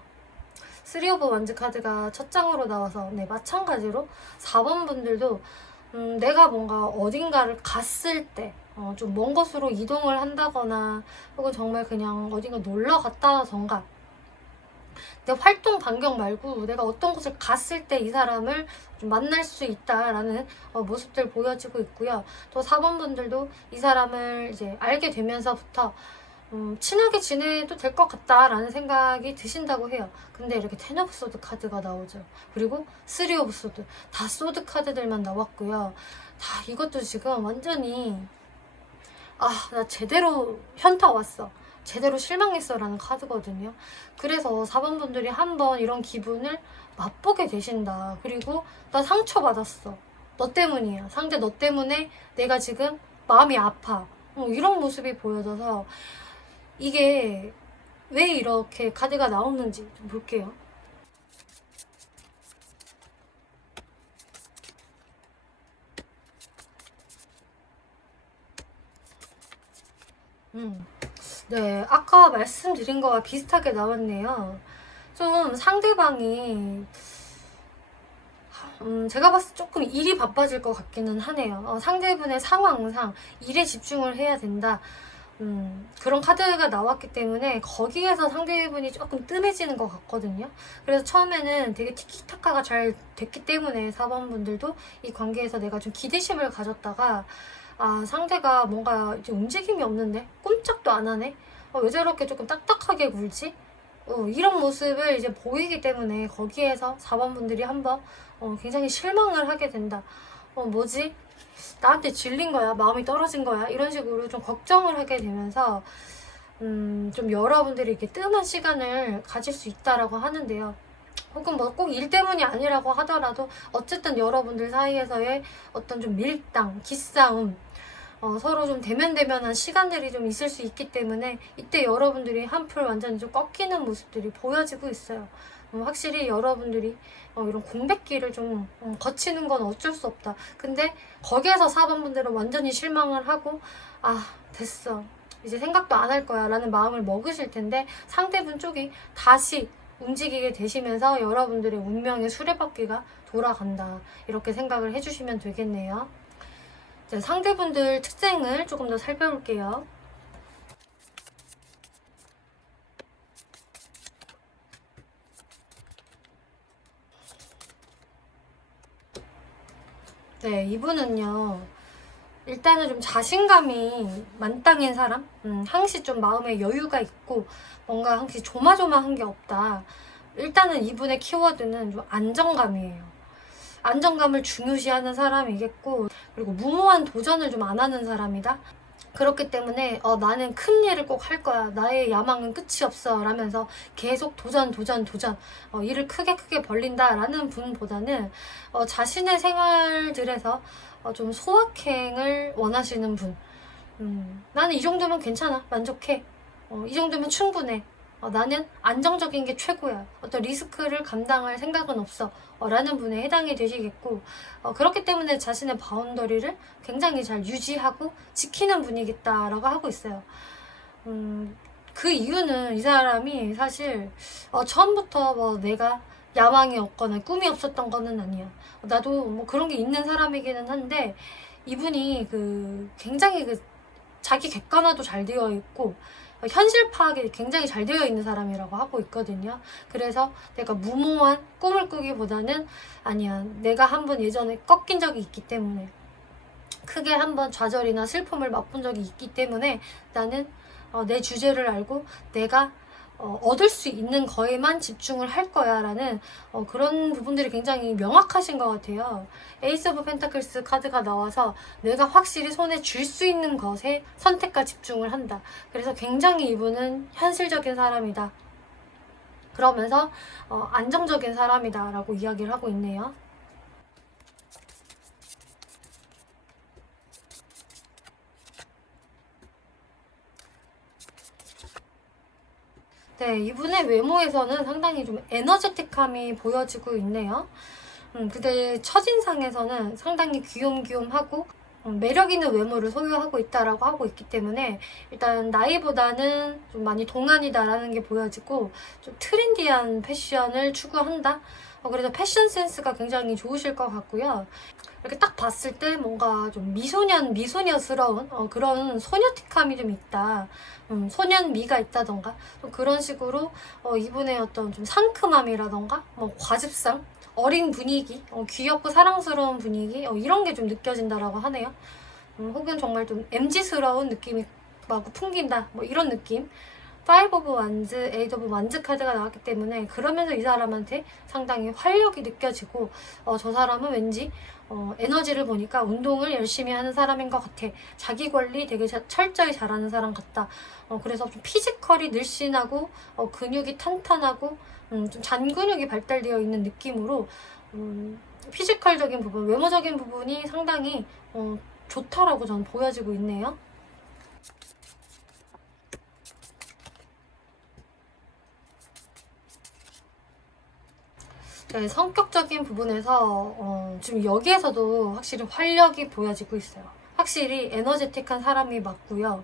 3 오브 원즈 카드가 첫 장으로 나와서, 네, 마찬가지로 4번 분들도 내가 뭔가 어딘가를 갔을 때 좀 먼 곳으로 이동을 한다거나 혹은 정말 그냥 어딘가 놀러 갔다던가, 내 활동 반경 말고 내가 어떤 곳을 갔을 때 이 사람을 좀 만날 수 있다라는 모습들 보여지고 있고요. 또 4번 분들도 이 사람을 이제 알게 되면서부터 친하게 지내도 될 것 같다라는 생각이 드신다고 해요. 근데 이렇게 10 오브 소드 카드가 나오죠. 그리고 3 오브 소드, 다 소드 카드들만 나왔고요. 다 이것도 지금 완전히 나 제대로 현타 왔어, 제대로 실망했어 라는 카드거든요. 그래서 4번 분들이 한번 이런 기분을 맛보게 되신다. 그리고 나 상처받았어, 너 때문이야, 상대 너 때문에 내가 지금 마음이 아파, 이런 모습이 보여져서 이게 왜 이렇게 카드가 나오는지 좀 볼게요. 네, 아까 말씀드린 거와 비슷하게 나왔네요. 좀 상대방이 제가 봤을 때 조금 일이 바빠질 것 같기는 하네요. 상대분의 상황상 일에 집중을 해야 된다, 그런 카드가 나왔기 때문에 거기에서 상대분이 조금 뜸해지는 것 같거든요. 그래서 처음에는 되게 티키타카가 잘 됐기 때문에 4번 분들도 이 관계에서 내가 좀 기대심을 가졌다가 상대가 뭔가 이제 움직임이 없는데, 꼼짝도 안 하네, 왜 저렇게 조금 딱딱하게 굴지, 이런 모습을 이제 보이기 때문에 거기에서 4번 분들이 한번 굉장히 실망을 하게 된다. 뭐지? 나한테 질린 거야? 마음이 떨어진 거야? 이런 식으로 좀 걱정을 하게 되면서 좀 여러분들이 이렇게 뜸한 시간을 가질 수 있다라고 하는데요. 혹은 뭐 꼭 일 때문이 아니라고 하더라도 어쨌든 여러분들 사이에서의 어떤 좀 밀당, 기싸움, 서로 좀 대면대면한 시간들이 좀 있을 수 있기 때문에 이때 여러분들이 한풀 완전히 좀 꺾이는 모습들이 보여지고 있어요. 확실히 여러분들이 이런 공백기를 좀 거치는 건 어쩔 수 없다. 근데 거기에서 4번 분들은 완전히 실망을 하고 아 됐어 이제 생각도 안 할 거야 라는 마음을 먹으실 텐데, 상대분 쪽이 다시 움직이게 되시면서 여러분들의 운명의 수레바퀴가 돌아간다, 이렇게 생각을 해주시면 되겠네요. 이제 상대분들 특징을 조금 더 살펴볼게요. 네, 이분은요, 일단은 좀 자신감이 만땅인 사람? 항시 좀 마음에 여유가 있고 뭔가 항시 조마조마한 게 없다. 일단은 이분의 키워드는 좀 안정감이에요. 안정감을 중요시하는 사람이겠고, 그리고 무모한 도전을 좀 안 하는 사람이다. 그렇기 때문에 나는 큰 일을 꼭 할 거야, 나의 야망은 끝이 없어 라면서 계속 도전 일을 크게 벌린다 라는 분보다는 자신의 생활들에서 좀 소확행을 원하시는 분. 나는 이 정도면 괜찮아, 만족해, 이 정도면 충분해, 나는 안정적인 게 최고야, 어떤 리스크를 감당할 생각은 없어 라는 분에 해당이 되시겠고, 그렇기 때문에 자신의 바운더리를 굉장히 잘 유지하고 지키는 분이겠다라고 하고 있어요. 그 이유는 이 사람이 사실 처음부터 뭐 내가 야망이 없거나 꿈이 없었던 거는 아니야. 나도 뭐 그런 게 있는 사람이기는 한데, 이분이 굉장히 자기 객관화도 잘 되어 있고 현실 파악이 굉장히 잘 되어 있는 사람이라고 하고 있거든요. 그래서 내가 무모한 꿈을 꾸기보다는 아니야, 내가 한번 예전에 꺾인 적이 있기 때문에, 크게 한번 좌절이나 슬픔을 맛본 적이 있기 때문에 나는 내 주제를 알고 내가 얻을 수 있는 거에만 집중을 할 거야 라는 그런 부분들이 굉장히 명확하신 것 같아요. 에이스 오브 펜타클스 카드가 나와서 내가 확실히 손에 쥘 수 있는 것에 선택과 집중을 한다. 그래서 굉장히 이분은 현실적인 사람이다, 그러면서 안정적인 사람이다 라고 이야기를 하고 있네요. 네, 이분의 외모에서는 상당히 좀 에너제틱함이 보여지고 있네요. 근데 첫인상에서는 상당히 귀욤귀욤하고 매력 있는 외모를 소유하고 있다라고 하고 있기 때문에 일단 나이보다는 좀 많이 동안이다라는 게 보여지고 좀 트렌디한 패션을 추구한다. 그래서 패션 센스가 굉장히 좋으실 것 같고요. 이렇게 딱 봤을 때 뭔가 좀 미소녀스러운 그런 소녀틱함이 좀 있다. 소년미가 있다던가 그런 식으로 이분의 어떤 좀 상큼함이라던가 뭐 과즙상, 어린 분위기, 귀엽고 사랑스러운 분위기 이런 게 좀 느껴진다라고 하네요. 혹은 정말 좀 MZ스러운 느낌이 막 풍긴다, 뭐 이런 느낌. 5 오브 완즈, 8 오브 완즈 카드가 나왔기 때문에 그러면서 이 사람한테 상당히 활력이 느껴지고 저 사람은 왠지 에너지를 보니까 운동을 열심히 하는 사람인 것 같아, 자기 관리 되게 철저히 잘하는 사람 같다. 그래서 좀 피지컬이 늘씬하고 근육이 탄탄하고 좀 잔근육이 발달되어 있는 느낌으로 피지컬적인 부분, 외모적인 부분이 상당히 좋다라고 저는 보여지고 있네요. 네, 성격적인 부분에서 지금 여기에서도 확실히 활력이 보여지고 있어요. 확실히 에너제틱한 사람이 맞고요.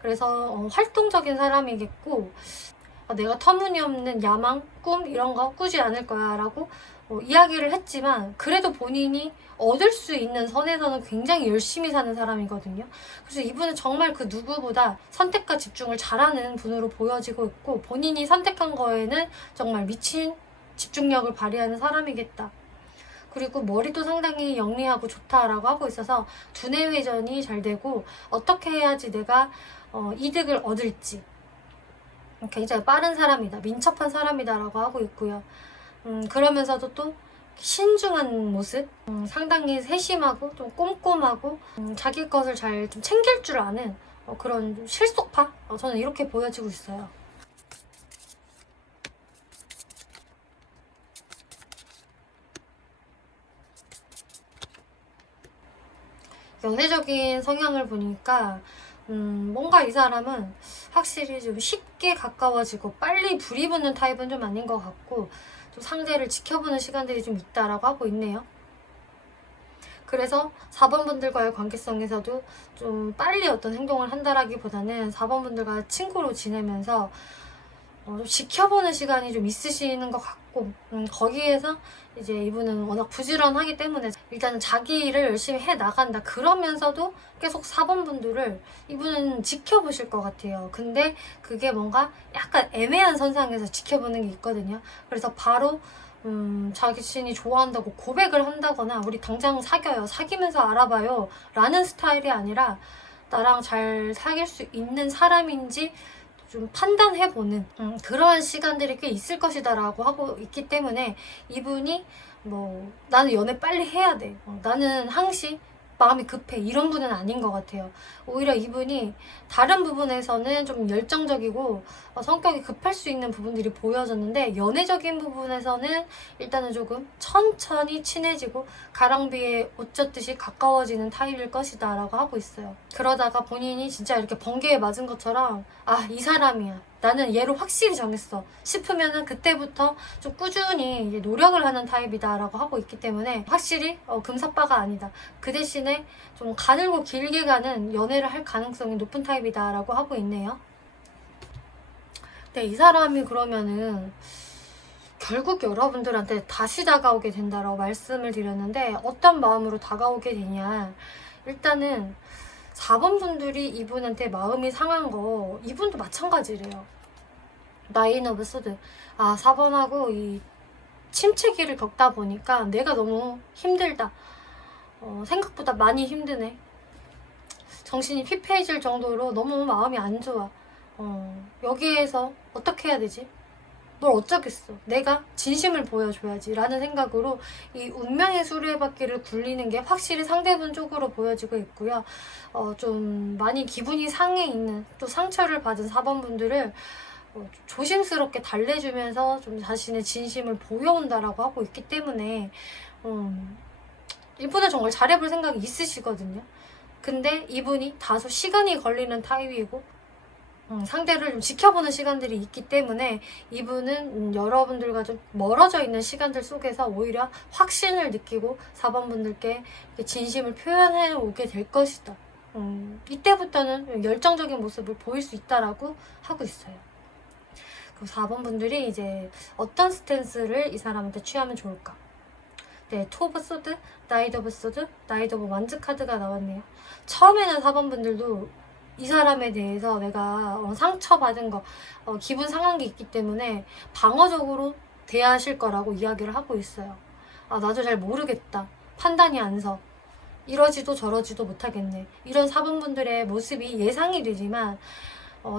그래서 활동적인 사람이겠고, 내가 터무니없는 야망, 꿈 이런 거 꾸지 않을 거야 라고 이야기를 했지만 그래도 본인이 얻을 수 있는 선에서는 굉장히 열심히 사는 사람이거든요. 그래서 이분은 정말 그 누구보다 선택과 집중을 잘하는 분으로 보여지고 있고, 본인이 선택한 거에는 정말 미친 집중력을 발휘하는 사람이겠다. 그리고 머리도 상당히 영리하고 좋다라고 하고 있어서 두뇌 회전이 잘 되고 어떻게 해야지 내가 이득을 얻을지 굉장히 빠른 사람이다, 민첩한 사람이다 라고 하고 있고요. 그러면서도 또 신중한 모습, 상당히 세심하고 좀 꼼꼼하고 자기 것을 잘 좀 챙길 줄 아는 그런 실속파? 저는 이렇게 보여지고 있어요. 연애적인 성향을 보니까 뭔가 이 사람은 확실히 좀 쉽게 가까워지고 빨리 불이 붙는 타입은 좀 아닌 것 같고, 좀 상대를 지켜보는 시간들이 좀 있다라고 하고 있네요. 그래서 4번 분들과의 관계성에서도 좀 빨리 어떤 행동을 한다라기보다는 4번 분들과 친구로 지내면서 좀 지켜보는 시간이 좀 있으시는 것 같고, 거기에서 이제 이분은 워낙 부지런하기 때문에 일단은 자기 일을 열심히 해 나간다 그러면서도 계속 4번 분들을 이분은 지켜보실 것 같아요. 근데 그게 뭔가 약간 애매한 선상에서 지켜보는 게 있거든요. 그래서 바로 자기 자신이 좋아한다고 고백을 한다거나 우리 당장 사귀어요, 사귀면서 알아봐요 라는 스타일이 아니라 나랑 잘 사귈 수 있는 사람인지 좀 판단해보는 그러한 시간들이 꽤 있을 것이다 라고 하고 있기 때문에, 이분이 뭐 나는 연애 빨리 해야 돼, 나는 항시 마음이 급해 이런 분은 아닌 것 같아요. 오히려 이분이 다른 부분에서는 좀 열정적이고 성격이 급할 수 있는 부분들이 보여졌는데, 연애적인 부분에서는 일단은 조금 천천히 친해지고 가랑비에 옷 젖듯이 가까워지는 타입일 것이다 라고 하고 있어요. 그러다가 본인이 진짜 이렇게 번개에 맞은 것처럼 아, 이 사람이야, 나는 얘로 확실히 정했어 싶으면은 그때부터 좀 꾸준히 이제 노력을 하는 타입이다 라고 하고 있기 때문에 확실히 금사빠가 아니다, 그 대신에 좀 가늘고 길게 가는 연애를 할 가능성이 높은 타입이다 라고 하고 있네요. 네, 이 사람이 그러면은 결국 여러분들한테 다시 다가오게 된다라고 말씀을 드렸는데, 어떤 마음으로 다가오게 되냐, 일단은 4번 분들이 이분한테 마음이 상한 거 이분도 마찬가지래요. 나인 오브 소드. 아, 4번하고 이 침체기를 겪다 보니까 내가 너무 힘들다, 생각보다 많이 힘드네, 정신이 피폐해질 정도로 너무 마음이 안 좋아, 여기에서 어떻게 해야 되지? 뭘 어쩌겠어, 내가 진심을 보여줘야지 라는 생각으로 이 운명의 수레바퀴를 굴리는 게 확실히 상대분 쪽으로 보여지고 있고요. 좀 많이 기분이 상해 있는, 또 상처를 받은 4번 분들을 조심스럽게 달래주면서 좀 자신의 진심을 보여온다라고 하고 있기 때문에 이분은 정말 잘해볼 생각이 있으시거든요. 근데 이분이 다소 시간이 걸리는 타입이고 상대를 좀 지켜보는 시간들이 있기 때문에 이분은 여러분들과 좀 멀어져 있는 시간들 속에서 오히려 확신을 느끼고 4번 분들께 진심을 표현해 오게 될 것이다. 이때부터는 열정적인 모습을 보일 수 있다라고 하고 있어요. 그럼 4번 분들이 이제 어떤 스탠스를 이 사람한테 취하면 좋을까? 네, 투 오브 소드, 나이트 오브 소드, 나이트 오브 완즈 카드가 나왔네요. 처음에는 4번 분들도 이 사람에 대해서 내가 상처받은 거, 기분 상한 게 있기 때문에 방어적으로 대하실 거라고 이야기를 하고 있어요. 아, 나도 잘 모르겠다, 판단이 안 서, 이러지도 저러지도 못하겠네, 이런 4번 분들의 모습이 예상이 되지만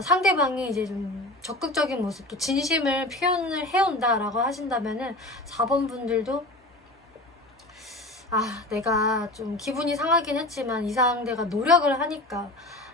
상대방이 이제 좀 적극적인 모습, 또 진심을 표현을 해온다라고 하신다면은 4번 분들도 아, 내가 좀 기분이 상하긴 했지만 이 상대가 노력을 하니까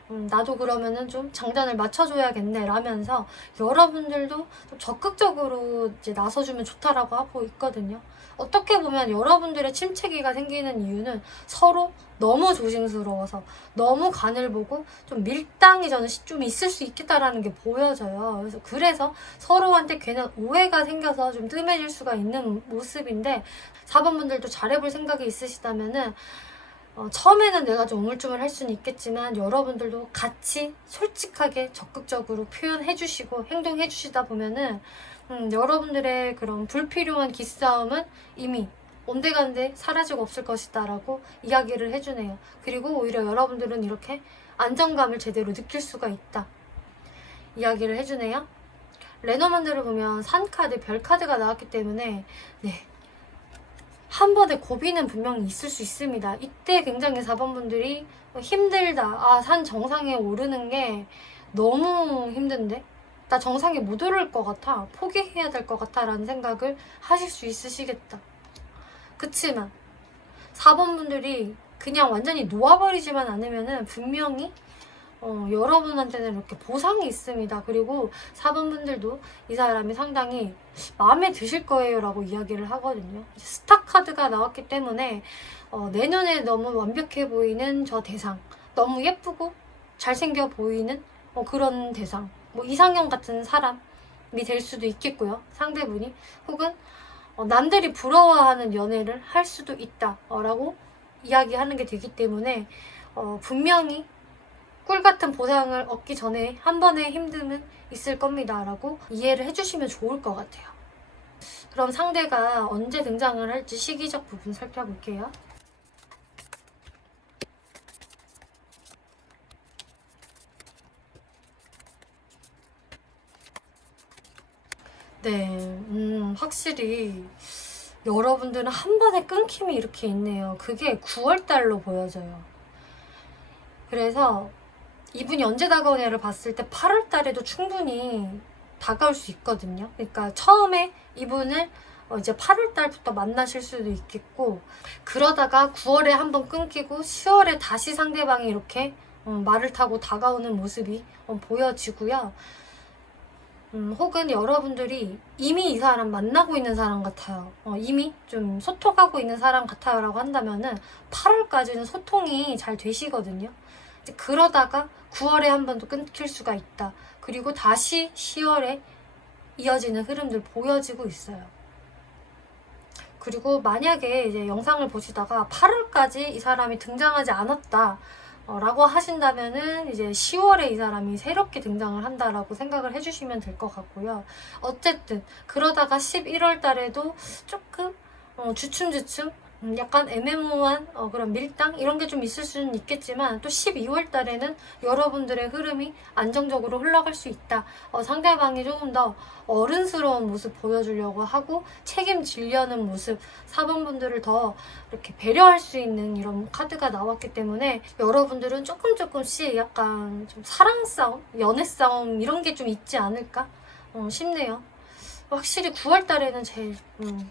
나도 그러면은 좀 장단을 맞춰줘야겠네 라면서 여러분들도 좀 적극적으로 이제 나서주면 좋다라고 하고 있거든요. 어떻게 보면 여러분들의 침체기가 생기는 이유는 서로 너무 조심스러워서, 너무 간을 보고 좀 밀당이 저는 좀 있을 수 있겠다라는 게 보여져요. 그래서 서로한테 괜한 오해가 생겨서 좀 뜸해질 수가 있는 모습인데, 4번 분들도 잘해볼 생각이 있으시다면은 처음에는 내가 좀 우물쭈물 할 수는 있겠지만 여러분들도 같이 솔직하게 적극적으로 표현해 주시고 행동해 주시다 보면은 여러분들의 그런 불필요한 기싸움은 이미 온데간데 사라지고 없을 것이다 라고 이야기를 해주네요. 그리고 오히려 여러분들은 이렇게 안정감을 제대로 느낄 수가 있다 이야기를 해주네요. 레노먼드를 보면 산 카드, 별 카드가 나왔기 때문에 네, 한 번의 고비는 분명히 있을 수 있습니다. 이때 굉장히 4번 분들이 힘들다, 아, 산 정상에 오르는 게 너무 힘든데 나 정상에 못 오를 것 같아, 포기해야 될 것 같아 라는 생각을 하실 수 있으시겠다. 그치만 4번 분들이 그냥 완전히 놓아버리지만 않으면은 분명히 여러분한테는 이렇게 보상이 있습니다. 그리고 4번 분들도 이 사람이 상당히 마음에 드실 거예요 라고 이야기를 하거든요. 스타 카드가 나왔기 때문에 내년에 너무 완벽해 보이는 저 대상, 너무 예쁘고 잘생겨 보이는 그런 대상, 뭐 이상형 같은 사람이 될 수도 있겠고요. 상대분이. 혹은 남들이 부러워하는 연애를 할 수도 있다 라고 이야기하는 게 되기 때문에 분명히 꿀같은 보상을 얻기 전에 한 번의 힘듦은 있을 겁니다 라고 이해를 해주시면 좋을 것 같아요. 그럼 상대가 언제 등장을 할지 시기적 부분 살펴볼게요. 네, 확실히 여러분들은 한 번에 끊김이 이렇게 있네요. 그게 9월달로 보여져요. 그래서 이분이 언제 다가오냐를 봤을 때 8월달에도 충분히 다가올 수 있거든요. 그러니까 처음에 이분을 이제 8월달부터 만나실 수도 있겠고, 그러다가 9월에 한번 끊기고 10월에 다시 상대방이 이렇게 말을 타고 다가오는 모습이 보여지고요. 혹은 여러분들이 이미 이 사람 만나고 있는 사람 같아요. 이미 좀 소통하고 있는 사람 같아요 라고 한다면은 8월까지는 소통이 잘 되시거든요. 그러다가 9월에 한 번 더 끊길 수가 있다. 그리고 다시 10월에 이어지는 흐름들 보여지고 있어요. 그리고 만약에 이제 영상을 보시다가 8월까지 이 사람이 등장하지 않았다 라고 하신다면은 이제 10월에 이 사람이 새롭게 등장을 한다라고 생각을 해주시면 될 것 같고요. 어쨌든 그러다가 11월 달에도 조금 주춤주춤 약간 애매모호한 그런 밀당 이런 게 좀 있을 수는 있겠지만, 또 12월 달에는 여러분들의 흐름이 안정적으로 흘러갈 수 있다. 상대방이 조금 더 어른스러운 모습 보여주려고 하고 책임지려는 모습, 4번 분들을 더 이렇게 배려할 수 있는 이런 카드가 나왔기 때문에 여러분들은 조금씩 약간 좀 사랑 싸움, 연애 싸움 이런 게 좀 있지 않을까 싶네요. 확실히 9월 달에는 제일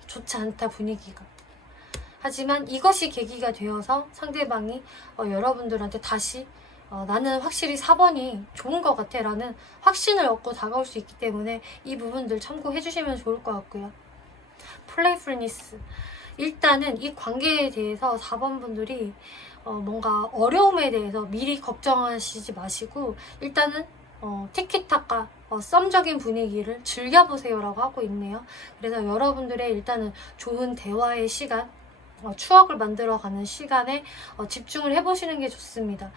좋지 않다, 분위기가. 하지만 이것이 계기가 되어서 상대방이 여러분들한테 다시 나는 확실히 4번이 좋은 것 같아 라는 확신을 얻고 다가올 수 있기 때문에 이 부분들 참고해 주시면 좋을 것 같고요. 플레이풀니스, 일단은 이 관계에 대해서 4번 분들이 뭔가 어려움에 대해서 미리 걱정하시지 마시고 일단은 티키타카 썸적인 분위기를 즐겨보세요 라고 하고 있네요. 그래서 여러분들의 일단은 좋은 대화의 시간, 추억을 만들어가는 시간에 집중을 해보시는 게 좋습니다.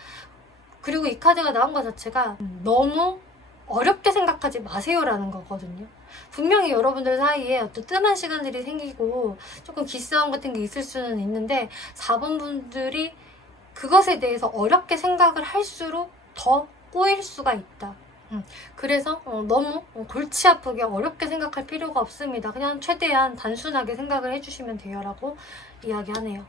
그리고 이 카드가 나온 것 자체가 너무 어렵게 생각하지 마세요 라는 거거든요. 분명히 여러분들 사이에 어떤 뜸한 시간들이 생기고 조금 기싸움 같은 게 있을 수는 있는데 4번 분들이 그것에 대해서 어렵게 생각을 할수록 더 꼬일 수가 있다. 그래서 너무 골치 아프게 어렵게 생각할 필요가 없습니다. 그냥 최대한 단순하게 생각을 해주시면 돼요 라고 이야기하네요.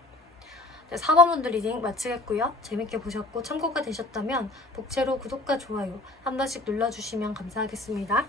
4번 분들 리딩 마치겠고요. 재밌게 보셨고 참고가 되셨다면 복채로 구독과 좋아요 한 번씩 눌러주시면 감사하겠습니다.